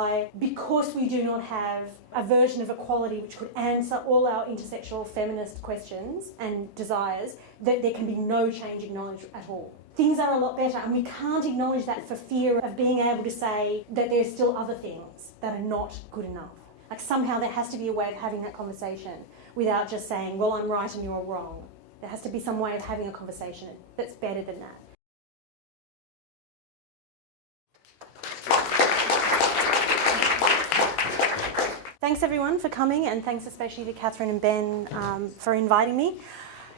why, because we do not have a version of equality which could answer all our intersectional feminist questions and desires, that there can be no change in knowledge at all. Things are a lot better, and we can't acknowledge that for fear of being able to say that there's still other things that are not good enough. Like somehow there has to be a way of having that conversation without just saying, well, I'm right and you're wrong. There has to be some way of having a conversation that's better than that. Thanks everyone for coming, and thanks especially to Catherine and Ben for inviting me.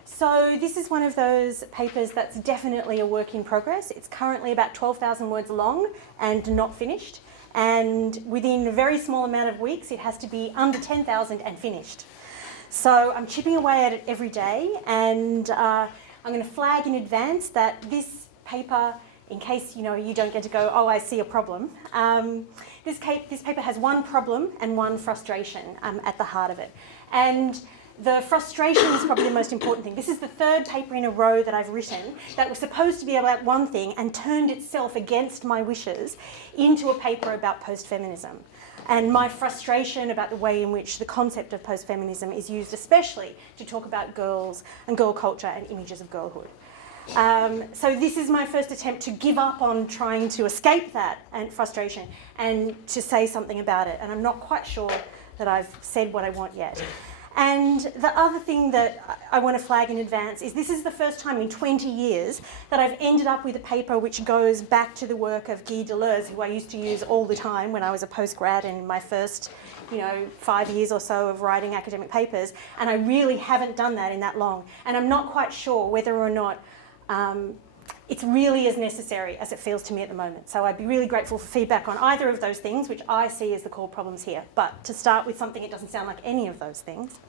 So this is one of those papers that's definitely a work in progress. It's currently about 12,000 words long and not finished. And within a very small amount of weeks, it has to be under 10,000 and finished. So I'm chipping away at it every day, and I'm going to flag in advance that this paper, in case you don't get to go, oh, I see a problem. This paper has one problem and one frustration at the heart of it. And the frustration is probably the most important thing. This is the third paper in a row that I've written that was supposed to be about one thing and turned itself against my wishes into a paper about post-feminism. And my frustration about the way in which the concept of post-feminism is used, especially to talk about girls and girl culture and images of girlhood. So this is my first attempt to give up on trying to escape that and frustration and to say something about it. And I'm not quite sure that I've said what I want yet. And the other thing that I want to flag in advance is this is the first time in 20 years that I've ended up with a paper which goes back to the work of Guy Deleuze, who I used to use all the time when I was a postgrad in my first 5 years or so of writing academic papers. And I really haven't done that in that long. And I'm not quite sure whether or not it's really as necessary as it feels to me at the moment. So I'd be really grateful for feedback on either of those things, which I see as the core problems here. But to start with something, it doesn't sound like any of those things.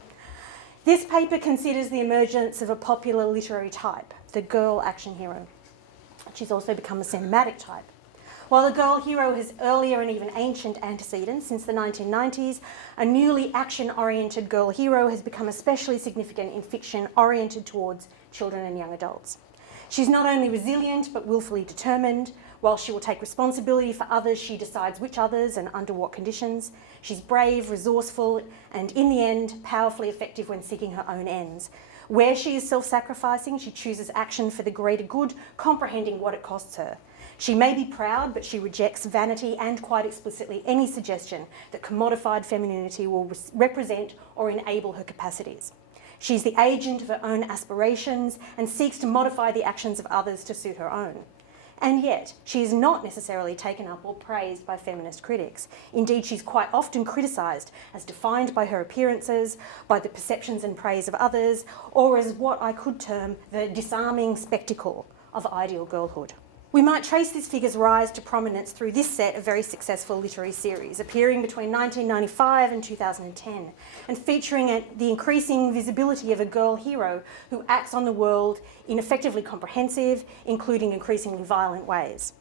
This paper considers the emergence of a popular literary type, the girl action hero. She's also become a cinematic type. While the girl hero has earlier and even ancient antecedents since the 1990s, a newly action-oriented girl hero has become especially significant in fiction oriented towards children and young adults. She's not only resilient, but willfully determined. While she will take responsibility for others, she decides which others and under what conditions. She's brave, resourceful, and in the end, powerfully effective when seeking her own ends. Where she is self-sacrificing, she chooses action for the greater good, comprehending what it costs her. She may be proud, but she rejects vanity and quite explicitly any suggestion that commodified femininity will represent or enable her capacities. She's the agent of her own aspirations and seeks to modify the actions of others to suit her own. And yet, she is not necessarily taken up or praised by feminist critics. Indeed, she's quite often criticised as defined by her appearances, by the perceptions and praise of others, or as what I could term the disarming spectacle of ideal girlhood. We might trace this figure's rise to prominence through this set of very successful literary series, appearing between 1995 and 2010, and featuring the increasing visibility of a girl hero who acts on the world in effectively comprehensive, including increasingly violent ways.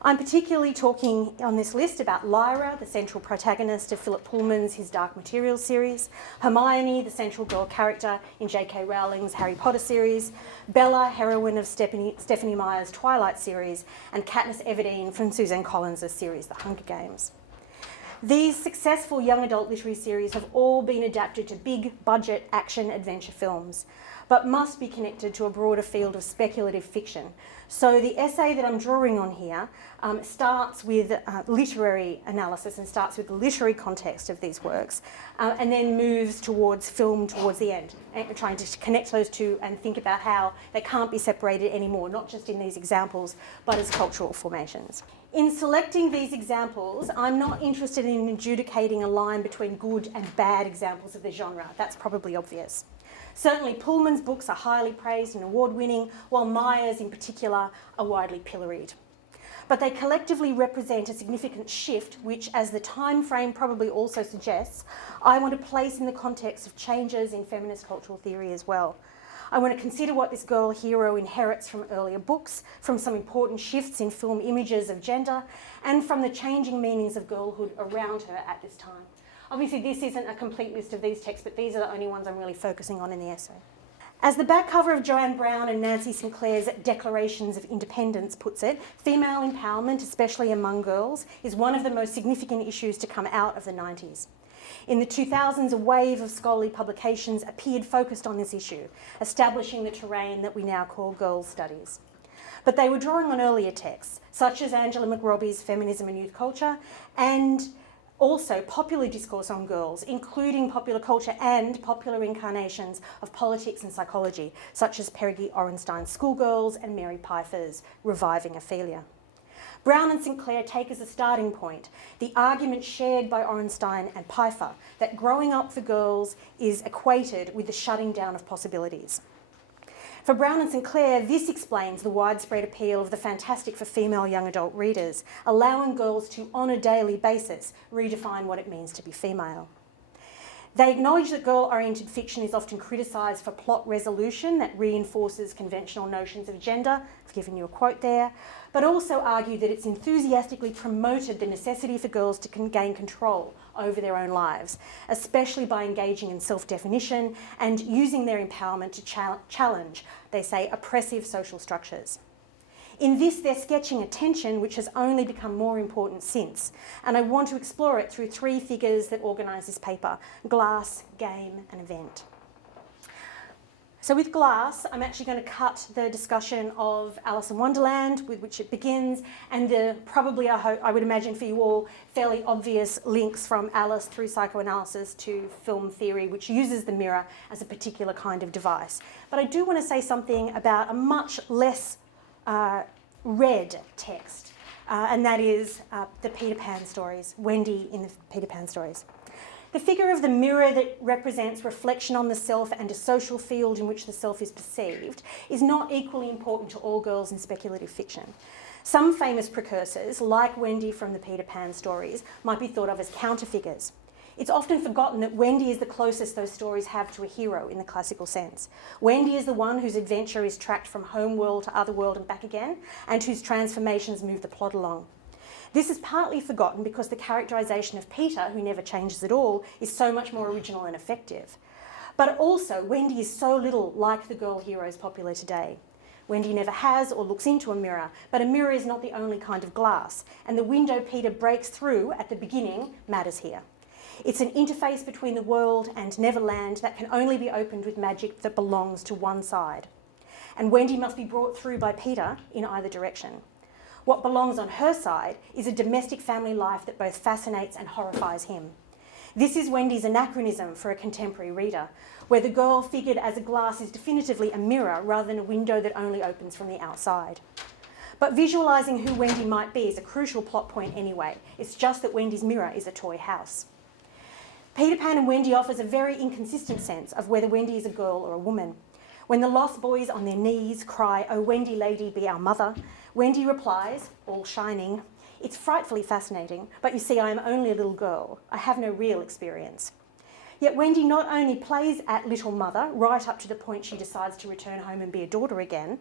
I'm particularly talking on this list about Lyra, the central protagonist of Philip Pullman's His Dark Materials series, Hermione, the central girl character in J.K. Rowling's Harry Potter series, Bella, heroine of Stephenie Meyer's Twilight series, and Katniss Everdeen from Suzanne Collins' series The Hunger Games. These successful young adult literary series have all been adapted to big budget action adventure films, but must be connected to a broader field of speculative fiction. So the essay that I'm drawing on here starts with literary analysis and starts with the literary context of these works and then moves towards film towards the end, and trying to connect those two and think about how they can't be separated anymore, not just in these examples, but as cultural formations. In selecting these examples, I'm not interested in adjudicating a line between good and bad examples of the genre. That's probably obvious. Certainly Pullman's books are highly praised and award-winning, while Meyer's in particular are widely pilloried. But they collectively represent a significant shift which, as the time frame probably also suggests, I want to place in the context of changes in feminist cultural theory as well. I want to consider what this girl hero inherits from earlier books, from some important shifts in film images of gender, and from the changing meanings of girlhood around her at this time. Obviously, this isn't a complete list of these texts, but these are the only ones I'm really focusing on in the essay. As the back cover of Joanne Brown and Nancy Sinclair's Declarations of Independence puts it, female empowerment, especially among girls, is one of the most significant issues to come out of the 90s. In the 2000s, a wave of scholarly publications appeared focused on this issue, establishing the terrain that we now call girls' studies. But they were drawing on earlier texts, such as Angela McRobbie's Feminism and Youth Culture, and also popular discourse on girls, including popular culture and popular incarnations of politics and psychology, such as Peggy Orenstein's Schoolgirls and Mary Pfeiffer's Reviving Ophelia. Brown and Sinclair take as a starting point the argument shared by Orenstein and Pfeiffer that growing up for girls is equated with the shutting down of possibilities. For Brown and Sinclair, this explains the widespread appeal of the fantastic for female young adult readers, allowing girls to, on a daily basis, redefine what it means to be female. They acknowledge that girl-oriented fiction is often criticised for plot resolution that reinforces conventional notions of gender. I've given you a quote there. But also argue that it's enthusiastically promoted the necessity for girls to gain control over their own lives, especially by engaging in self-definition and using their empowerment to challenge, they say, oppressive social structures. In this, they're sketching a tension which has only become more important since, and I want to explore it through three figures that organise this paper: glass, game and event. So with glass, I'm actually going to cut the discussion of Alice in Wonderland, with which it begins, and the probably, I would imagine for you all, fairly obvious links from Alice through psychoanalysis to film theory, which uses the mirror as a particular kind of device. But I do want to say something about a much less read text, and that is the Peter Pan stories, Wendy in the Peter Pan stories. The figure of the mirror that represents reflection on the self and a social field in which the self is perceived is not equally important to all girls in speculative fiction. Some famous precursors, like Wendy from the Peter Pan stories, might be thought of as counterfigures. It's often forgotten that Wendy is the closest those stories have to a hero in the classical sense. Wendy is the one whose adventure is tracked from home world to other world and back again, and whose transformations move the plot along. This is partly forgotten because the characterisation of Peter, who never changes at all, is so much more original and effective. But also, Wendy is so little like the girl heroes popular today. Wendy never has or looks into a mirror, but a mirror is not the only kind of glass, and the window Peter breaks through at the beginning matters here. It's an interface between the world and Neverland that can only be opened with magic that belongs to one side. And Wendy must be brought through by Peter in either direction. What belongs on her side is a domestic family life that both fascinates and horrifies him. This is Wendy's anachronism for a contemporary reader, where the girl figured as a glass is definitively a mirror rather than a window that only opens from the outside. But visualising who Wendy might be is a crucial plot point anyway. It's just that Wendy's mirror is a toy house. Peter Pan and Wendy offers a very inconsistent sense of whether Wendy is a girl or a woman. When the lost boys on their knees cry, "Oh, Wendy lady, be our mother," Wendy replies, all shining, "It's frightfully fascinating, but you see, I am only a little girl. I have no real experience." Yet Wendy not only plays at little mother right up to the point she decides to return home and be a daughter again,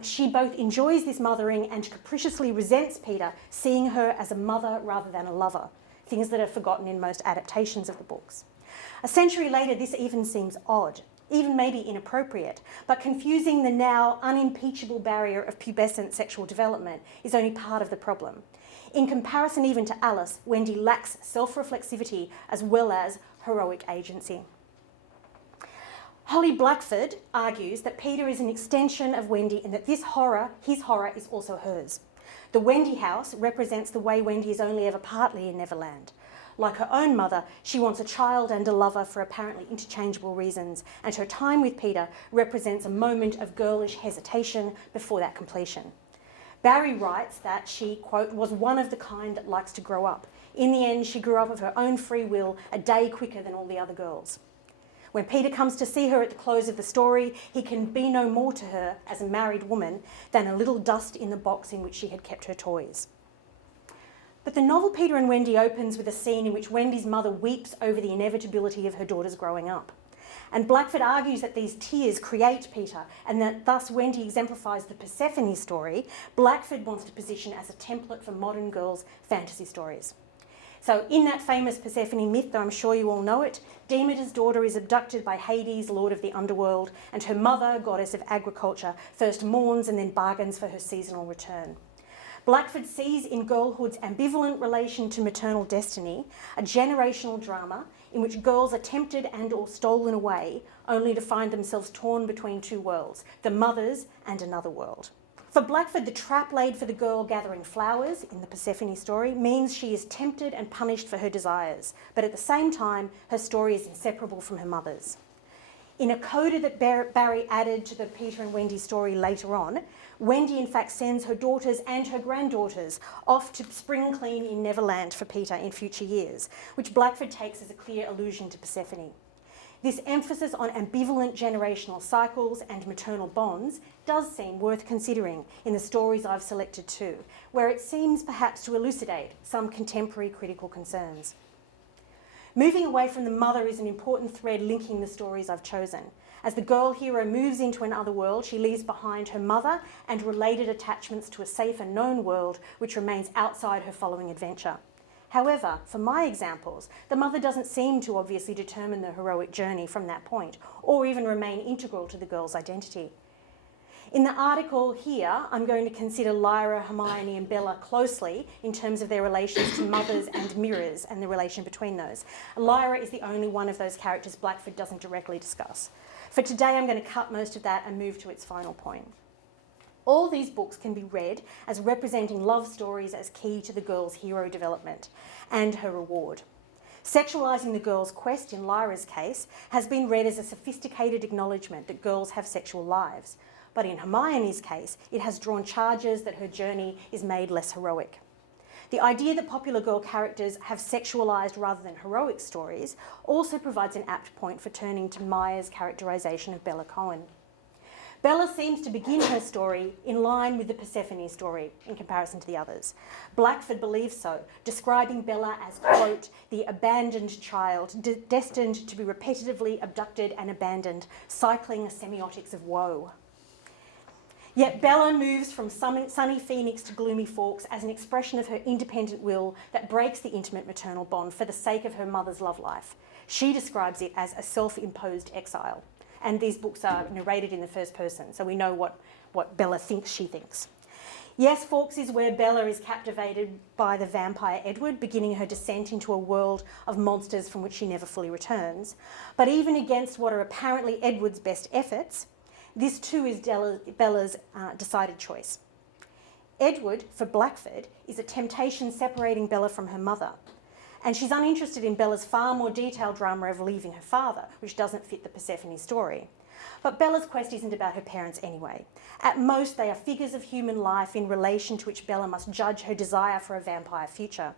she both enjoys this mothering and capriciously resents Peter, seeing her as a mother rather than a lover, things that are forgotten in most adaptations of the books. A century later, this even seems odd, even maybe inappropriate, but confusing the now unimpeachable barrier of pubescent sexual development is only part of the problem. In comparison even to Alice, Wendy lacks self-reflexivity as well as heroic agency. Holly Blackford argues that Peter is an extension of Wendy and that his horror is also hers. The Wendy house represents the way Wendy is only ever partly in Neverland. Like her own mother, she wants a child and a lover for apparently interchangeable reasons, and her time with Peter represents a moment of girlish hesitation before that completion. Barry writes that she, quote, was one of the kind that likes to grow up. In the end, she grew up of her own free will, a day quicker than all the other girls. When Peter comes to see her at the close of the story, he can be no more to her as a married woman than a little dust in the box in which she had kept her toys. But the novel Peter and Wendy opens with a scene in which Wendy's mother weeps over the inevitability of her daughter's growing up. And Blackford argues that these tears create Peter and that thus Wendy exemplifies the Persephone story Blackford wants to position as a template for modern girls' fantasy stories. So in that famous Persephone myth, though I'm sure you all know it, Demeter's daughter is abducted by Hades, lord of the underworld, and her mother, goddess of agriculture, first mourns and then bargains for her seasonal return. Blackford sees in girlhood's ambivalent relation to maternal destiny a generational drama in which girls are tempted and or stolen away, only to find themselves torn between two worlds, the mother's and another world. For Blackford, the trap laid for the girl gathering flowers in the Persephone story means she is tempted and punished for her desires, but at the same time, her story is inseparable from her mother's. In a coda that Barry added to the Peter and Wendy story later on, Wendy in fact sends her daughters and her granddaughters off to spring clean in Neverland for Peter in future years, which Blackford takes as a clear allusion to Persephone. This emphasis on ambivalent generational cycles and maternal bonds does seem worth considering in the stories I've selected too, where it seems perhaps to elucidate some contemporary critical concerns. Moving away from the mother is an important thread linking the stories I've chosen. As the girl hero moves into another world, she leaves behind her mother and related attachments to a safe and known world which remains outside her following adventure. However, for my examples, the mother doesn't seem to obviously determine the heroic journey from that point, or even remain integral to the girl's identity. In the article here, I'm going to consider Lyra, Hermione and Bella closely in terms of their relations to mothers and mirrors and the relation between those. Lyra is the only one of those characters Blackford doesn't directly discuss. For today, I'm going to cut most of that and move to its final point. All these books can be read as representing love stories as key to the girl's hero development and her reward. Sexualising the girl's quest in Lyra's case has been read as a sophisticated acknowledgement that girls have sexual lives. But in Hermione's case, it has drawn charges that her journey is made less heroic. The idea that popular girl characters have sexualised rather than heroic stories also provides an apt point for turning to Meyer's characterisation of Bella Cohen. Bella seems to begin her story in line with the Persephone story in comparison to the others. Blackford believes so, describing Bella as, quote, the abandoned child, destined to be repetitively abducted and abandoned, cycling a semiotics of woe. Yet Bella moves from sunny Phoenix to gloomy Forks as an expression of her independent will that breaks the intimate maternal bond for the sake of her mother's love life. She describes it as a self-imposed exile. And these books are narrated in the first person, so we know what Bella thinks she thinks. Yes, Forks is where Bella is captivated by the vampire Edward, beginning her descent into a world of monsters from which she never fully returns. But even against what are apparently Edward's best efforts, this too is Bella's decided choice. Edward, for Blackford, is a temptation separating Bella from her mother. And she's uninterested in Bella's far more detailed drama of leaving her father, which doesn't fit the Persephone story. But Bella's quest isn't about her parents anyway. At most, they are figures of human life in relation to which Bella must judge her desire for a vampire future.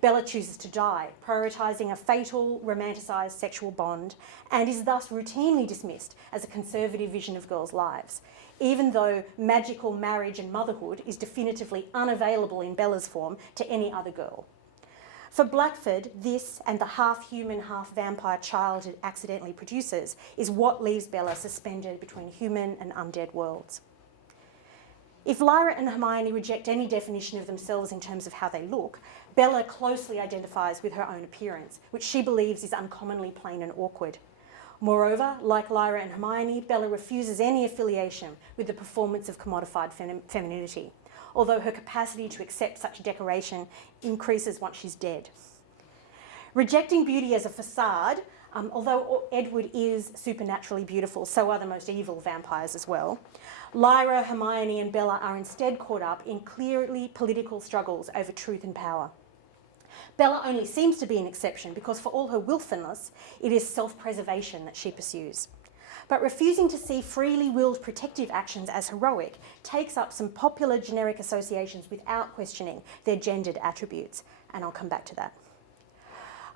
Bella chooses to die, prioritising a fatal, romanticised sexual bond, and is thus routinely dismissed as a conservative vision of girls' lives, even though magical marriage and motherhood is definitively unavailable in Bella's form to any other girl. For Blackford, this and the half-human, half-vampire child it accidentally produces is what leaves Bella suspended between human and undead worlds. If Lyra and Hermione reject any definition of themselves in terms of how they look, Bella closely identifies with her own appearance, which she believes is uncommonly plain and awkward. Moreover, like Lyra and Hermione, Bella refuses any affiliation with the performance of commodified femininity, although her capacity to accept such decoration increases once she's dead. Rejecting beauty as a facade, although Edward is supernaturally beautiful, so are the most evil vampires as well, Lyra, Hermione and Bella are instead caught up in clearly political struggles over truth and power. Bella only seems to be an exception because for all her willfulness, it is self-preservation that she pursues. But refusing to see freely willed protective actions as heroic takes up some popular generic associations without questioning their gendered attributes, and I'll come back to that.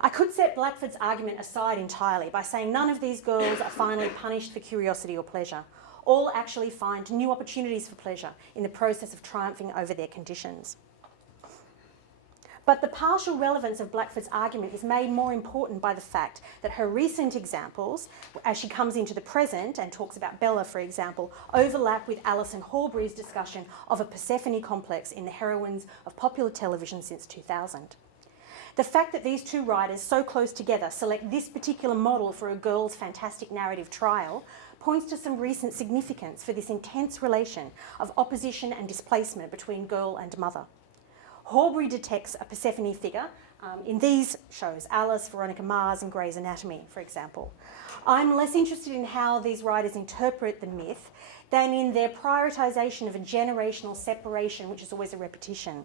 I could set Blackford's argument aside entirely by saying none of these girls are finally punished for curiosity or pleasure. All actually find new opportunities for pleasure in the process of triumphing over their conditions. But the partial relevance of Blackford's argument is made more important by the fact that her recent examples, as she comes into the present and talks about Bella, for example, overlap with Alison Horbury's discussion of a Persephone complex in the heroines of popular television since 2000. The fact that these two writers so close together select this particular model for a girl's fantastic narrative trial points to some recent significance for this intense relation of opposition and displacement between girl and mother. Horbury detects a Persephone figure in these shows, Alice, Veronica Mars and Grey's Anatomy, for example. I'm less interested in how these writers interpret the myth than in their prioritisation of a generational separation, which is always a repetition,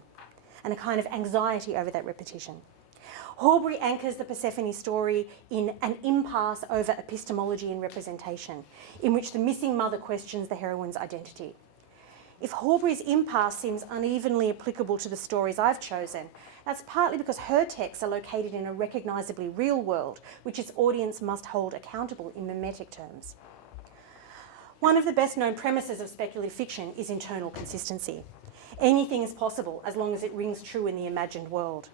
and a kind of anxiety over that repetition. Horbury anchors the Persephone story in an impasse over epistemology and representation, in which the missing mother questions the heroine's identity. If Horbury's impasse seems unevenly applicable to the stories I've chosen, that's partly because her texts are located in a recognisably real world, which its audience must hold accountable in mimetic terms. One of the best known premises of speculative fiction is internal consistency. Anything is possible as long as it rings true in the imagined world.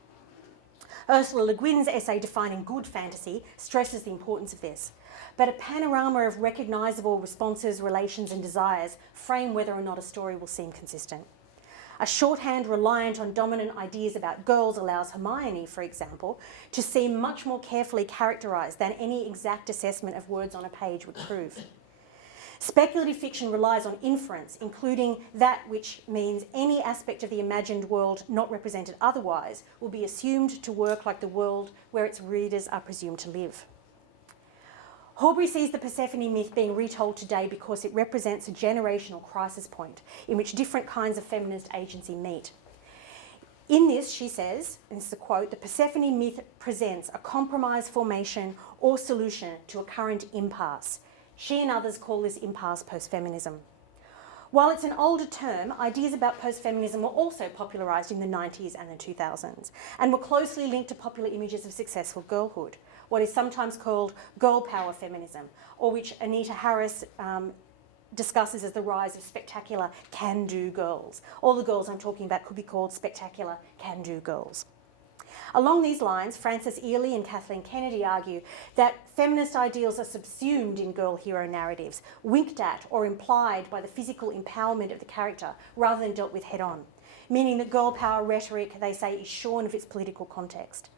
Ursula Le Guin's essay defining good fantasy stresses the importance of this, but a panorama of recognisable responses, relations and desires frame whether or not a story will seem consistent. A shorthand reliant on dominant ideas about girls allows Hermione, for example, to seem much more carefully characterised than any exact assessment of words on a page would prove. Speculative fiction relies on inference, including that which means any aspect of the imagined world not represented otherwise will be assumed to work like the world where its readers are presumed to live. Horbury sees the Persephone myth being retold today because it represents a generational crisis point in which different kinds of feminist agency meet. In this, she says, and this is a quote, the Persephone myth presents a compromise formation or solution to a current impasse. She and others call this impasse post-feminism. While it's an older term, ideas about post-feminism were also popularised in the 90s and the 2000s and were closely linked to popular images of successful girlhood, what is sometimes called girl power feminism, or which Anita Harris discusses as the rise of spectacular can-do girls. All the girls I'm talking about could be called spectacular can-do girls. Along these lines, Frances Ely and Kathleen Kennedy argue that feminist ideals are subsumed in girl hero narratives, winked at or implied by the physical empowerment of the character rather than dealt with head-on, meaning that girl power rhetoric, they say, is shorn of its political context.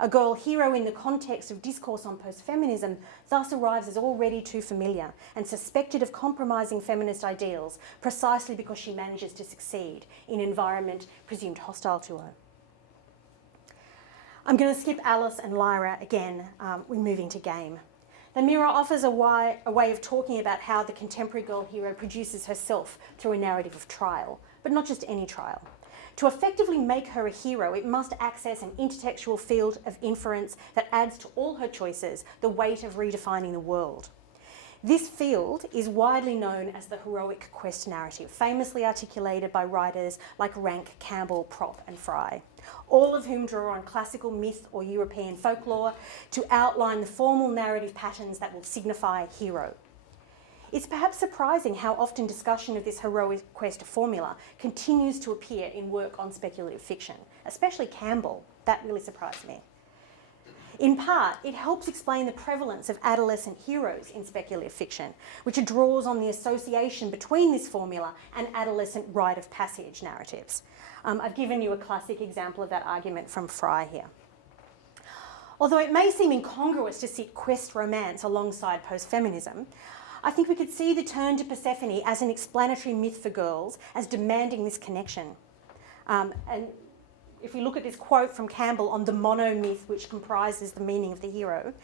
A girl hero in the context of discourse on post-feminism thus arrives as already too familiar and suspected of compromising feminist ideals precisely because she manages to succeed in an environment presumed hostile to her. I'm going to skip Alice and Lyra again. We're moving to game. The Mirror offers a way of talking about how the contemporary girl hero produces herself through a narrative of trial, but not just any trial. To effectively make her a hero, it must access an intertextual field of inference that adds to all her choices the weight of redefining the world. This field is widely known as the heroic quest narrative, famously articulated by writers like Rank, Campbell, Prof and Fry, all of whom draw on classical myth or European folklore to outline the formal narrative patterns that will signify hero. It's perhaps surprising how often discussion of this heroic quest formula continues to appear in work on speculative fiction, especially Campbell. That really surprised me. In part, it helps explain the prevalence of adolescent heroes in speculative fiction, which draws on the association between this formula and adolescent rite of passage narratives. I've given you a classic example of that argument from Fry here. Although it may seem incongruous to sit quest romance alongside post-feminism, I think we could see the turn to Persephone as an explanatory myth for girls as demanding this connection. And if we look at this quote from Campbell on the monomyth, which comprises the meaning of the hero,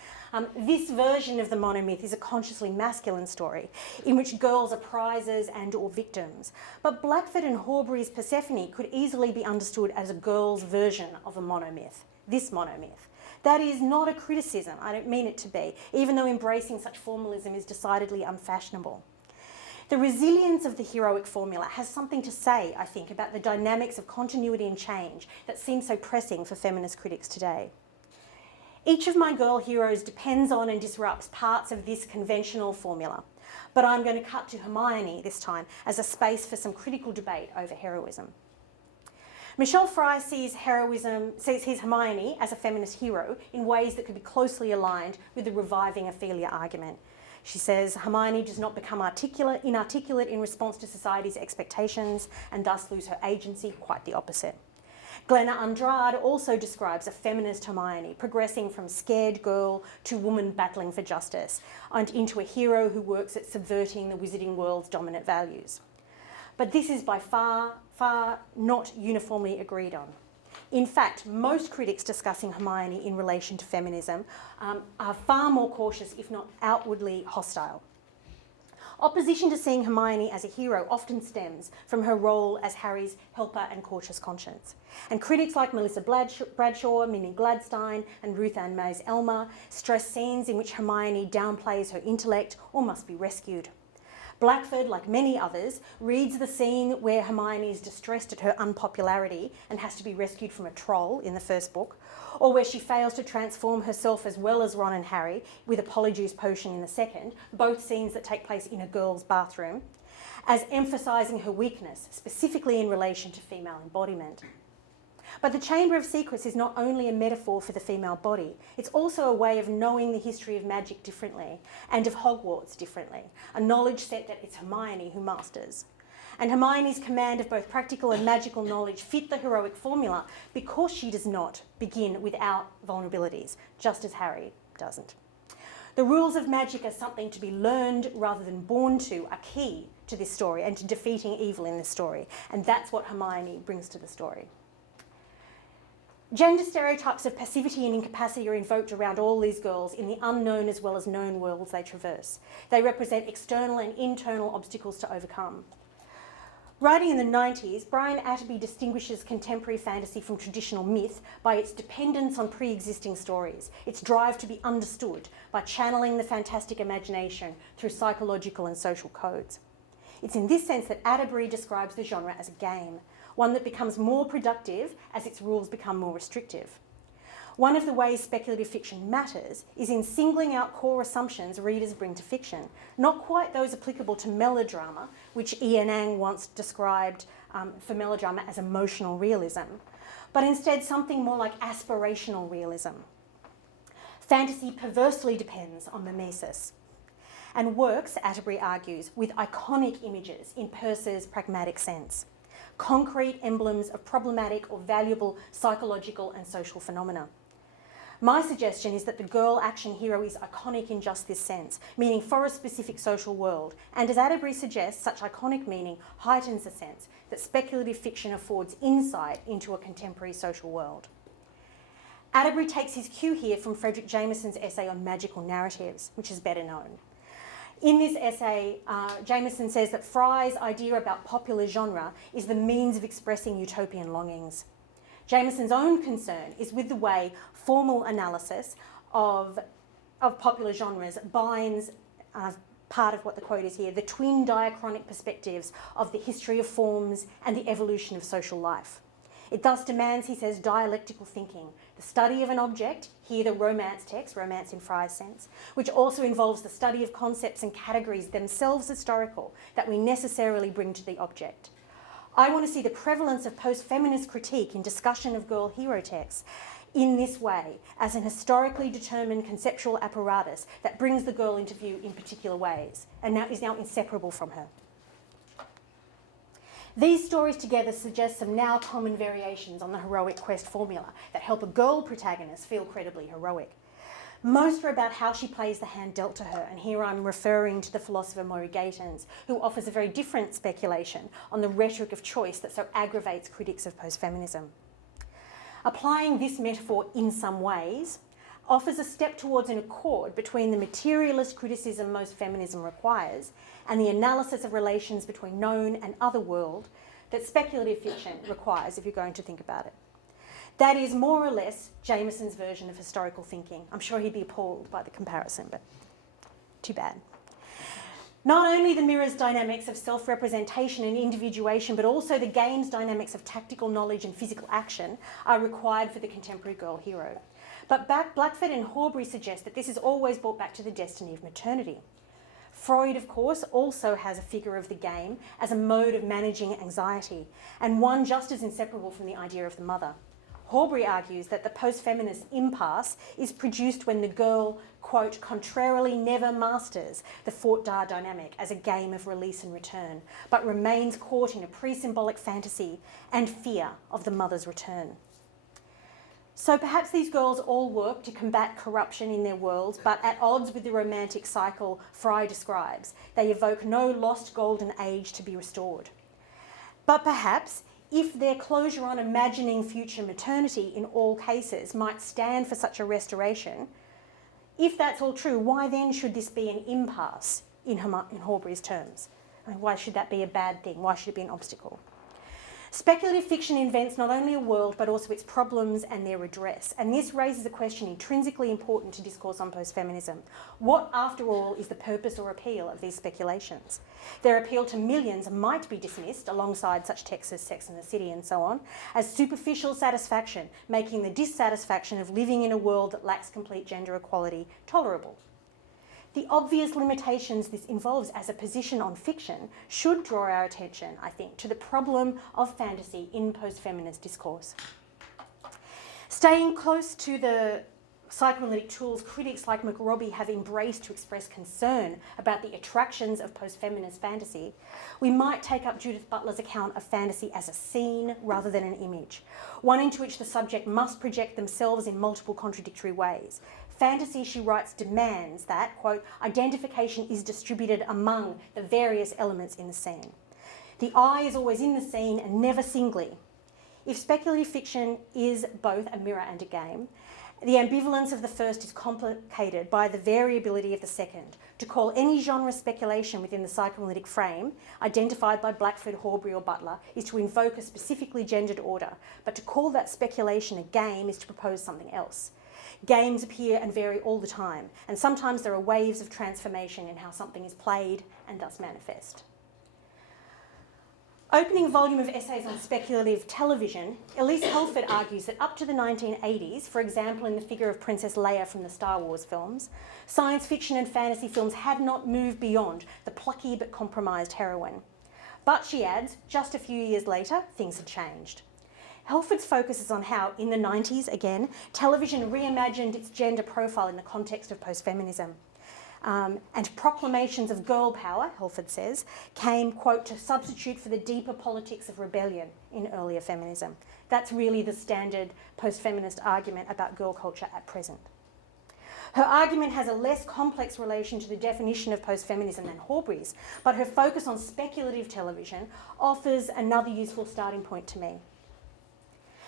this version of the monomyth is a consciously masculine story in which girls are prizes and or victims. But Blackford and Horbury's Persephone could easily be understood as a girl's version of a monomyth, this monomyth. That is not a criticism, I don't mean it to be, even though embracing such formalism is decidedly unfashionable. The resilience of the heroic formula has something to say, I think, about the dynamics of continuity and change that seem so pressing for feminist critics today. Each of my girl heroes depends on and disrupts parts of this conventional formula, but I'm going to cut to Hermione this time as a space for some critical debate over heroism. Michelle Fry sees Hermione as a feminist hero in ways that could be closely aligned with the reviving Ophelia argument. She says Hermione does not become inarticulate in response to society's expectations and thus lose her agency, quite the opposite. Glenna Andrade also describes a feminist Hermione progressing from scared girl to woman battling for justice and into a hero who works at subverting the wizarding world's dominant values. But this is by far not uniformly agreed on. In fact, most critics discussing Hermione in relation to feminism are far more cautious, if not outwardly hostile. Opposition to seeing Hermione as a hero often stems from her role as Harry's helper and cautious conscience. And critics like Melissa Bradshaw, Minnie Gladstein and Ruth Ann Mays-Elmer stress scenes in which Hermione downplays her intellect or must be rescued. Blackford, like many others, reads the scene where Hermione is distressed at her unpopularity and has to be rescued from a troll in the first book, or where she fails to transform herself as well as Ron and Harry with a polyjuice potion in the second, both scenes that take place in a girl's bathroom, as emphasising her weakness, specifically in relation to female embodiment. But the Chamber of Secrets is not only a metaphor for the female body, it's also a way of knowing the history of magic differently and of Hogwarts differently, a knowledge set that it's Hermione who masters. And Hermione's command of both practical and magical knowledge fit the heroic formula because she does not begin without vulnerabilities, just as Harry doesn't. The rules of magic as something to be learned rather than born to are key to this story and to defeating evil in this story, and that's what Hermione brings to the story. Gender stereotypes of passivity and incapacity are invoked around all these girls in the unknown as well as known worlds they traverse. They represent external and internal obstacles to overcome. Writing in the 90s, Brian Atterby distinguishes contemporary fantasy from traditional myth by its dependence on pre-existing stories, its drive to be understood by channeling the fantastic imagination through psychological and social codes. It's in this sense that Atterbury describes the genre as a game, one that becomes more productive as its rules become more restrictive. One of the ways speculative fiction matters is in singling out core assumptions readers bring to fiction, not quite those applicable to melodrama, which Ian Ang once described for melodrama as emotional realism, but instead something more like aspirational realism. Fantasy perversely depends on mimesis and works, Atterbury argues, with iconic images in Purser's pragmatic sense, concrete emblems of problematic or valuable psychological and social phenomena. My suggestion is that the girl action hero is iconic in just this sense, meaning for a specific social world, and as Atterbury suggests, such iconic meaning heightens the sense that speculative fiction affords insight into a contemporary social world. Atterbury takes his cue here from Fredric Jameson's essay on magical narratives, which is better known. In this essay, Jameson says that Fry's idea about popular genre is the means of expressing utopian longings. Jameson's own concern is with the way formal analysis of popular genres binds, part of what the quote is here, the twin diachronic perspectives of the history of forms and the evolution of social life. It thus demands, he says, dialectical thinking, the study of an object, here the romance text, romance in Fry's sense, which also involves the study of concepts and categories themselves historical that we necessarily bring to the object. I want to see the prevalence of post-feminist critique in discussion of girl hero texts in this way, as an historically determined conceptual apparatus that brings the girl into view in particular ways and is now inseparable from her. These stories together suggest some now common variations on the heroic quest formula that help a girl protagonist feel credibly heroic. Most are about how she plays the hand dealt to her, and here I'm referring to the philosopher Maury Gaytons, who offers a very different speculation on the rhetoric of choice that so aggravates critics of post-feminism. Applying this metaphor in some ways offers a step towards an accord between the materialist criticism most feminism requires and the analysis of relations between known and other world that speculative fiction requires if you're going to think about it. That is more or less Jameson's version of historical thinking. I'm sure he'd be appalled by the comparison, but too bad. Not only the mirror's dynamics of self-representation and individuation, but also the game's dynamics of tactical knowledge and physical action are required for the contemporary girl hero. But Blackford and Horbury suggest that this is always brought back to the destiny of maternity. Freud, of course, also has a figure of the game as a mode of managing anxiety, and one just as inseparable from the idea of the mother. Horbury argues that the post-feminist impasse is produced when the girl, quote, contrarily never masters the fort-da dynamic as a game of release and return, but remains caught in a pre-symbolic fantasy and fear of the mother's return. So perhaps these girls all work to combat corruption in their worlds, but at odds with the romantic cycle Fry describes, they evoke no lost golden age to be restored. But perhaps, if their closure on imagining future maternity in all cases might stand for such a restoration, if that's all true, why then should this be an impasse in Horbury's terms? I mean, why should that be a bad thing? Why should it be an obstacle? Speculative fiction invents not only a world but also its problems and their redress, and this raises a question intrinsically important to discourse on post-feminism. What, after all, is the purpose or appeal of these speculations? Their appeal to millions might be dismissed, alongside such texts as Sex and the City and so on, as superficial satisfaction, making the dissatisfaction of living in a world that lacks complete gender equality tolerable. The obvious limitations this involves as a position on fiction should draw our attention, I think, to the problem of fantasy in post-feminist discourse. Staying close to the psychoanalytic tools critics like McRobbie have embraced to express concern about the attractions of post-feminist fantasy, we might take up Judith Butler's account of fantasy as a scene rather than an image, one into which the subject must project themselves in multiple contradictory ways. Fantasy, she writes, demands that, quote, identification is distributed among the various elements in the scene. The eye is always in the scene and never singly. If speculative fiction is both a mirror and a game, the ambivalence of the first is complicated by the variability of the second. To call any genre speculation within the psychoanalytic frame, identified by Blackford, Horbury or Butler, is to invoke a specifically gendered order, but to call that speculation a game is to propose something else. Games appear and vary all the time, and sometimes there are waves of transformation in how something is played and thus manifest. Opening a volume of essays on speculative television, Elise Helford argues that up to the 1980s, for example in the figure of Princess Leia from the Star Wars films, science fiction and fantasy films had not moved beyond the plucky but compromised heroine. But, she adds, just a few years later, things had changed. Helford's focus is on how, in the 90s again, television reimagined its gender profile in the context of post-feminism. And proclamations of girl power, Helford says, came, quote, to substitute for the deeper politics of rebellion in earlier feminism. That's really the standard post-feminist argument about girl culture at present. Her argument has a less complex relation to the definition of post-feminism than Horbury's, but her focus on speculative television offers another useful starting point to me.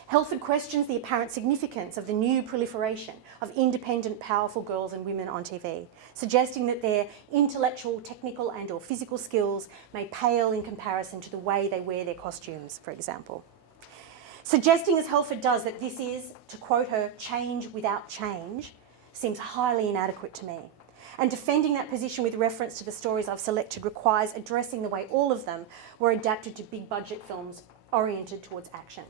Helford questions the apparent significance of the new proliferation of independent, powerful girls and women on TV, suggesting that their intellectual, technical and or physical skills may pale in comparison to the way they wear their costumes, for example. Suggesting, as Helford does, that this is, to quote her, change without change, seems highly inadequate to me. And defending that position with reference to the stories I've selected requires addressing the way all of them were adapted to big budget films oriented towards action.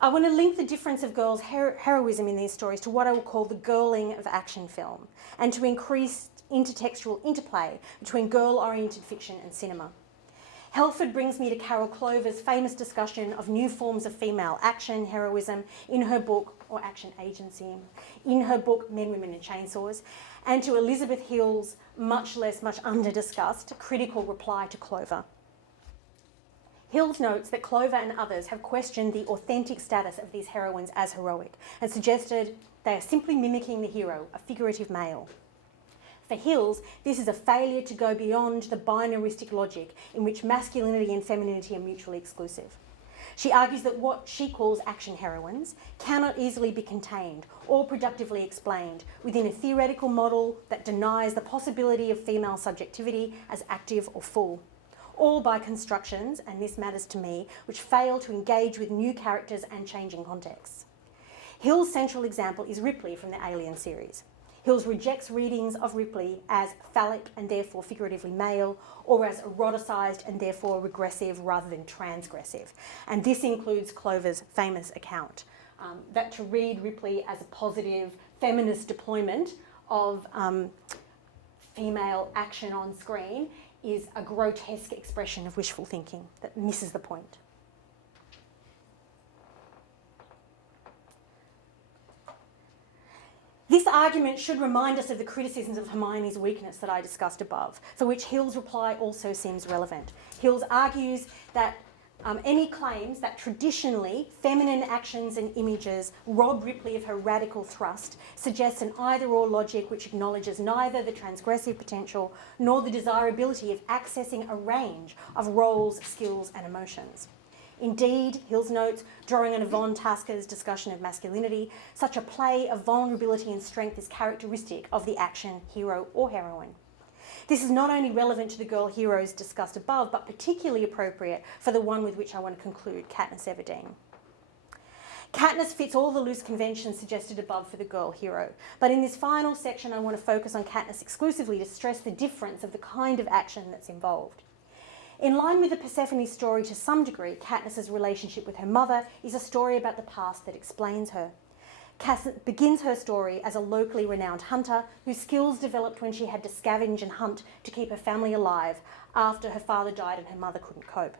I want to link the difference of girls' heroism in these stories to what I will call the girling of action film, and to increase intertextual interplay between girl-oriented fiction and cinema. Helford brings me to Carol Clover's famous discussion of new forms of female action heroism in her book, or action agency, in her book Men, Women and Chainsaws, and to Elizabeth Hill's much under-discussed critical reply to Clover. Hills notes that Clover and others have questioned the authentic status of these heroines as heroic and suggested they are simply mimicking the hero, a figurative male. For Hills, this is a failure to go beyond the binaristic logic in which masculinity and femininity are mutually exclusive. She argues that what she calls action heroines cannot easily be contained or productively explained within a theoretical model that denies the possibility of female subjectivity as active or full, or by constructions, and this matters to me, which fail to engage with new characters and changing contexts. Hill's central example is Ripley from the Alien series. Hills rejects readings of Ripley as phallic and therefore figuratively male, or as eroticised and therefore regressive rather than transgressive. And this includes Clover's famous account, that to read Ripley as a positive feminist deployment of female action on screen is a grotesque expression of wishful thinking that misses the point. This argument should remind us of the criticisms of Hermione's weakness that I discussed above, for which Hill's reply also seems relevant. Hills argues that any claims that traditionally feminine actions and images rob Ripley of her radical thrust suggests an either-or logic which acknowledges neither the transgressive potential nor the desirability of accessing a range of roles, skills and emotions. Indeed, Hills notes, drawing on Yvonne Tasker's discussion of masculinity, such a play of vulnerability and strength is characteristic of the action hero or heroine. This is not only relevant to the girl heroes discussed above, but particularly appropriate for the one with which I want to conclude, Katniss Everdeen. Katniss fits all the loose conventions suggested above for the girl hero, but in this final section I want to focus on Katniss exclusively to stress the difference of the kind of action that's involved. In line with the Persephone story to some degree, Katniss's relationship with her mother is a story about the past that explains her. Katniss begins her story as a locally renowned hunter whose skills developed when she had to scavenge and hunt to keep her family alive after her father died and her mother couldn't cope.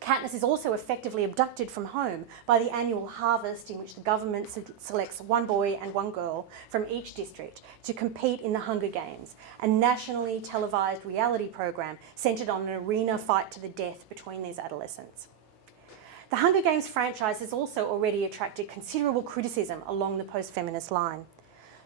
Katniss is also effectively abducted from home by the annual harvest in which the government selects one boy and one girl from each district to compete in the Hunger Games, a nationally televised reality program centred on an arena fight to the death between these adolescents. The Hunger Games franchise has also already attracted considerable criticism along the post-feminist line.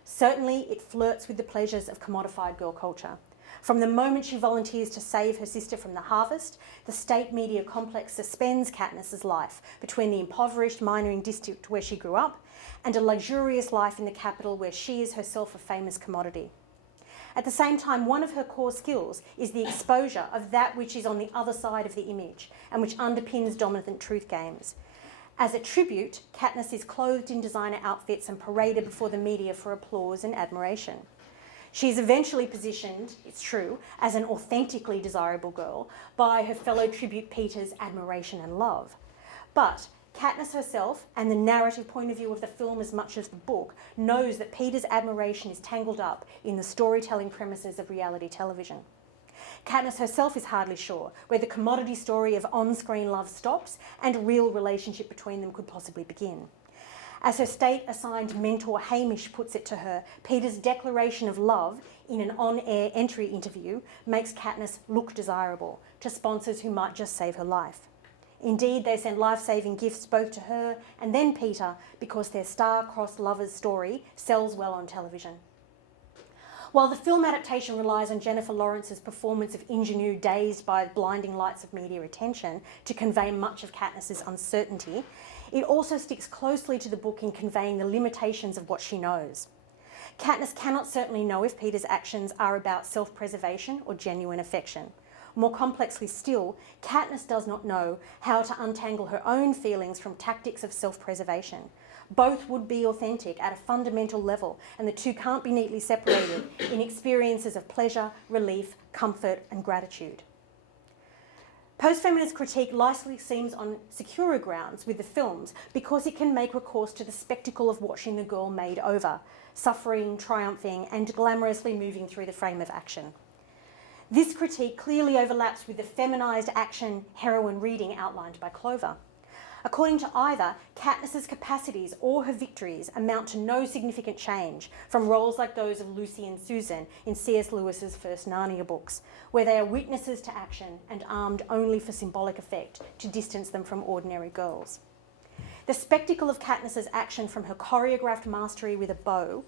Certainly, it flirts with the pleasures of commodified girl culture. From the moment she volunteers to save her sister from the harvest, the state media complex suspends Katniss's life between the impoverished mining district where she grew up and a luxurious life in the capital where she is herself a famous commodity. At the same time, one of her core skills is the exposure of that which is on the other side of the image and which underpins dominant truth games. As a tribute, Katniss is clothed in designer outfits and paraded before the media for applause and admiration. She is eventually positioned, it's true, as an authentically desirable girl by her fellow tribute Peter's admiration and love. But Katniss herself, and the narrative point of view of the film as much as the book, knows that Peter's admiration is tangled up in the storytelling premises of reality television. Katniss herself is hardly sure where the commodity story of on-screen love stops and real relationship between them could possibly begin. As her state-assigned mentor Hamish puts it to her, Peter's declaration of love in an on-air entry interview makes Katniss look desirable to sponsors who might just save her life. Indeed, they send life-saving gifts both to her and then Peter because their star-crossed lovers story sells well on television. While the film adaptation relies on Jennifer Lawrence's performance of ingenue dazed by the blinding lights of media attention to convey much of Katniss's uncertainty, it also sticks closely to the book in conveying the limitations of what she knows. Katniss cannot certainly know if Peter's actions are about self-preservation or genuine affection. More complexly still, Katniss does not know how to untangle her own feelings from tactics of self-preservation. Both would be authentic at a fundamental level, and the two can't be neatly separated in experiences of pleasure, relief, comfort, and gratitude. Post-feminist critique likely seems on securer grounds with the films because it can make recourse to the spectacle of watching the girl made over, suffering, triumphing, and glamorously moving through the frame of action. This critique clearly overlaps with the feminised action heroine reading outlined by Clover. According to either, Katniss's capacities or her victories amount to no significant change from roles like those of Lucy and Susan in C.S. Lewis's first Narnia books, where they are witnesses to action and armed only for symbolic effect to distance them from ordinary girls. The spectacle of Katniss's action, from her choreographed mastery with a bow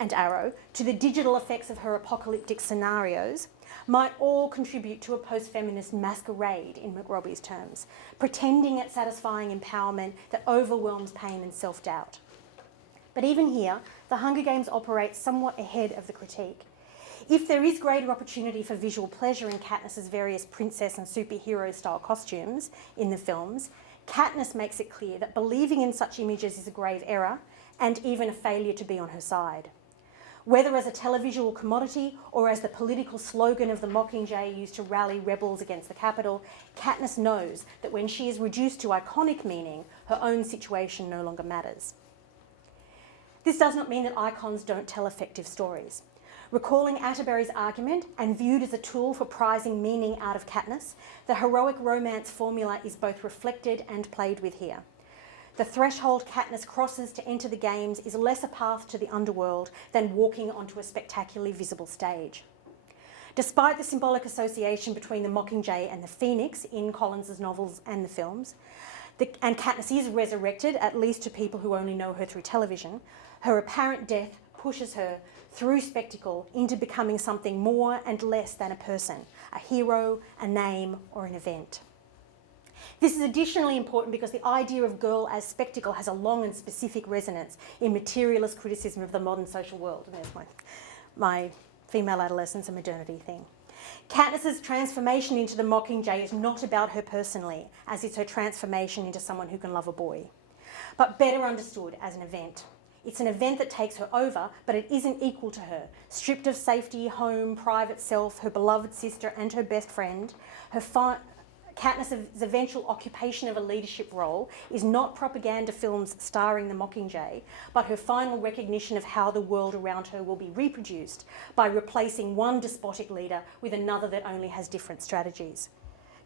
and arrow to the digital effects of her apocalyptic scenarios, might all contribute to a post-feminist masquerade, in McRobbie's terms, pretending at satisfying empowerment that overwhelms pain and self-doubt. But even here, the Hunger Games operates somewhat ahead of the critique. If there is greater opportunity for visual pleasure in Katniss's various princess and superhero-style costumes in the films, Katniss makes it clear that believing in such images is a grave error and even a failure to be on her side. Whether as a televisual commodity or as the political slogan of the Mockingjay used to rally rebels against the Capitol, Katniss knows that when she is reduced to iconic meaning, her own situation no longer matters. This does not mean that icons don't tell effective stories. Recalling Atterbury's argument and viewed as a tool for prizing meaning out of Katniss, the heroic romance formula is both reflected and played with here. The threshold Katniss crosses to enter the games is less a path to the underworld than walking onto a spectacularly visible stage. Despite the symbolic association between the Mockingjay and the Phoenix in Collins's novels and the films, and Katniss is resurrected, at least to people who only know her through television, her apparent death pushes her through spectacle into becoming something more and less than a person, a hero, a name, or an event. This is additionally important because the idea of girl as spectacle has a long and specific resonance in materialist criticism of the modern social world. And there's my female adolescence and modernity thing. Katniss's transformation into the Mockingjay is not about her personally, as is her transformation into someone who can love a boy, but better understood as an event. It's an event that takes her over, but it isn't equal to her. Stripped of safety, home, private self, her beloved sister and her best friend, Katniss's eventual occupation of a leadership role is not propaganda films starring the Mockingjay, but her final recognition of how the world around her will be reproduced by replacing one despotic leader with another that only has different strategies.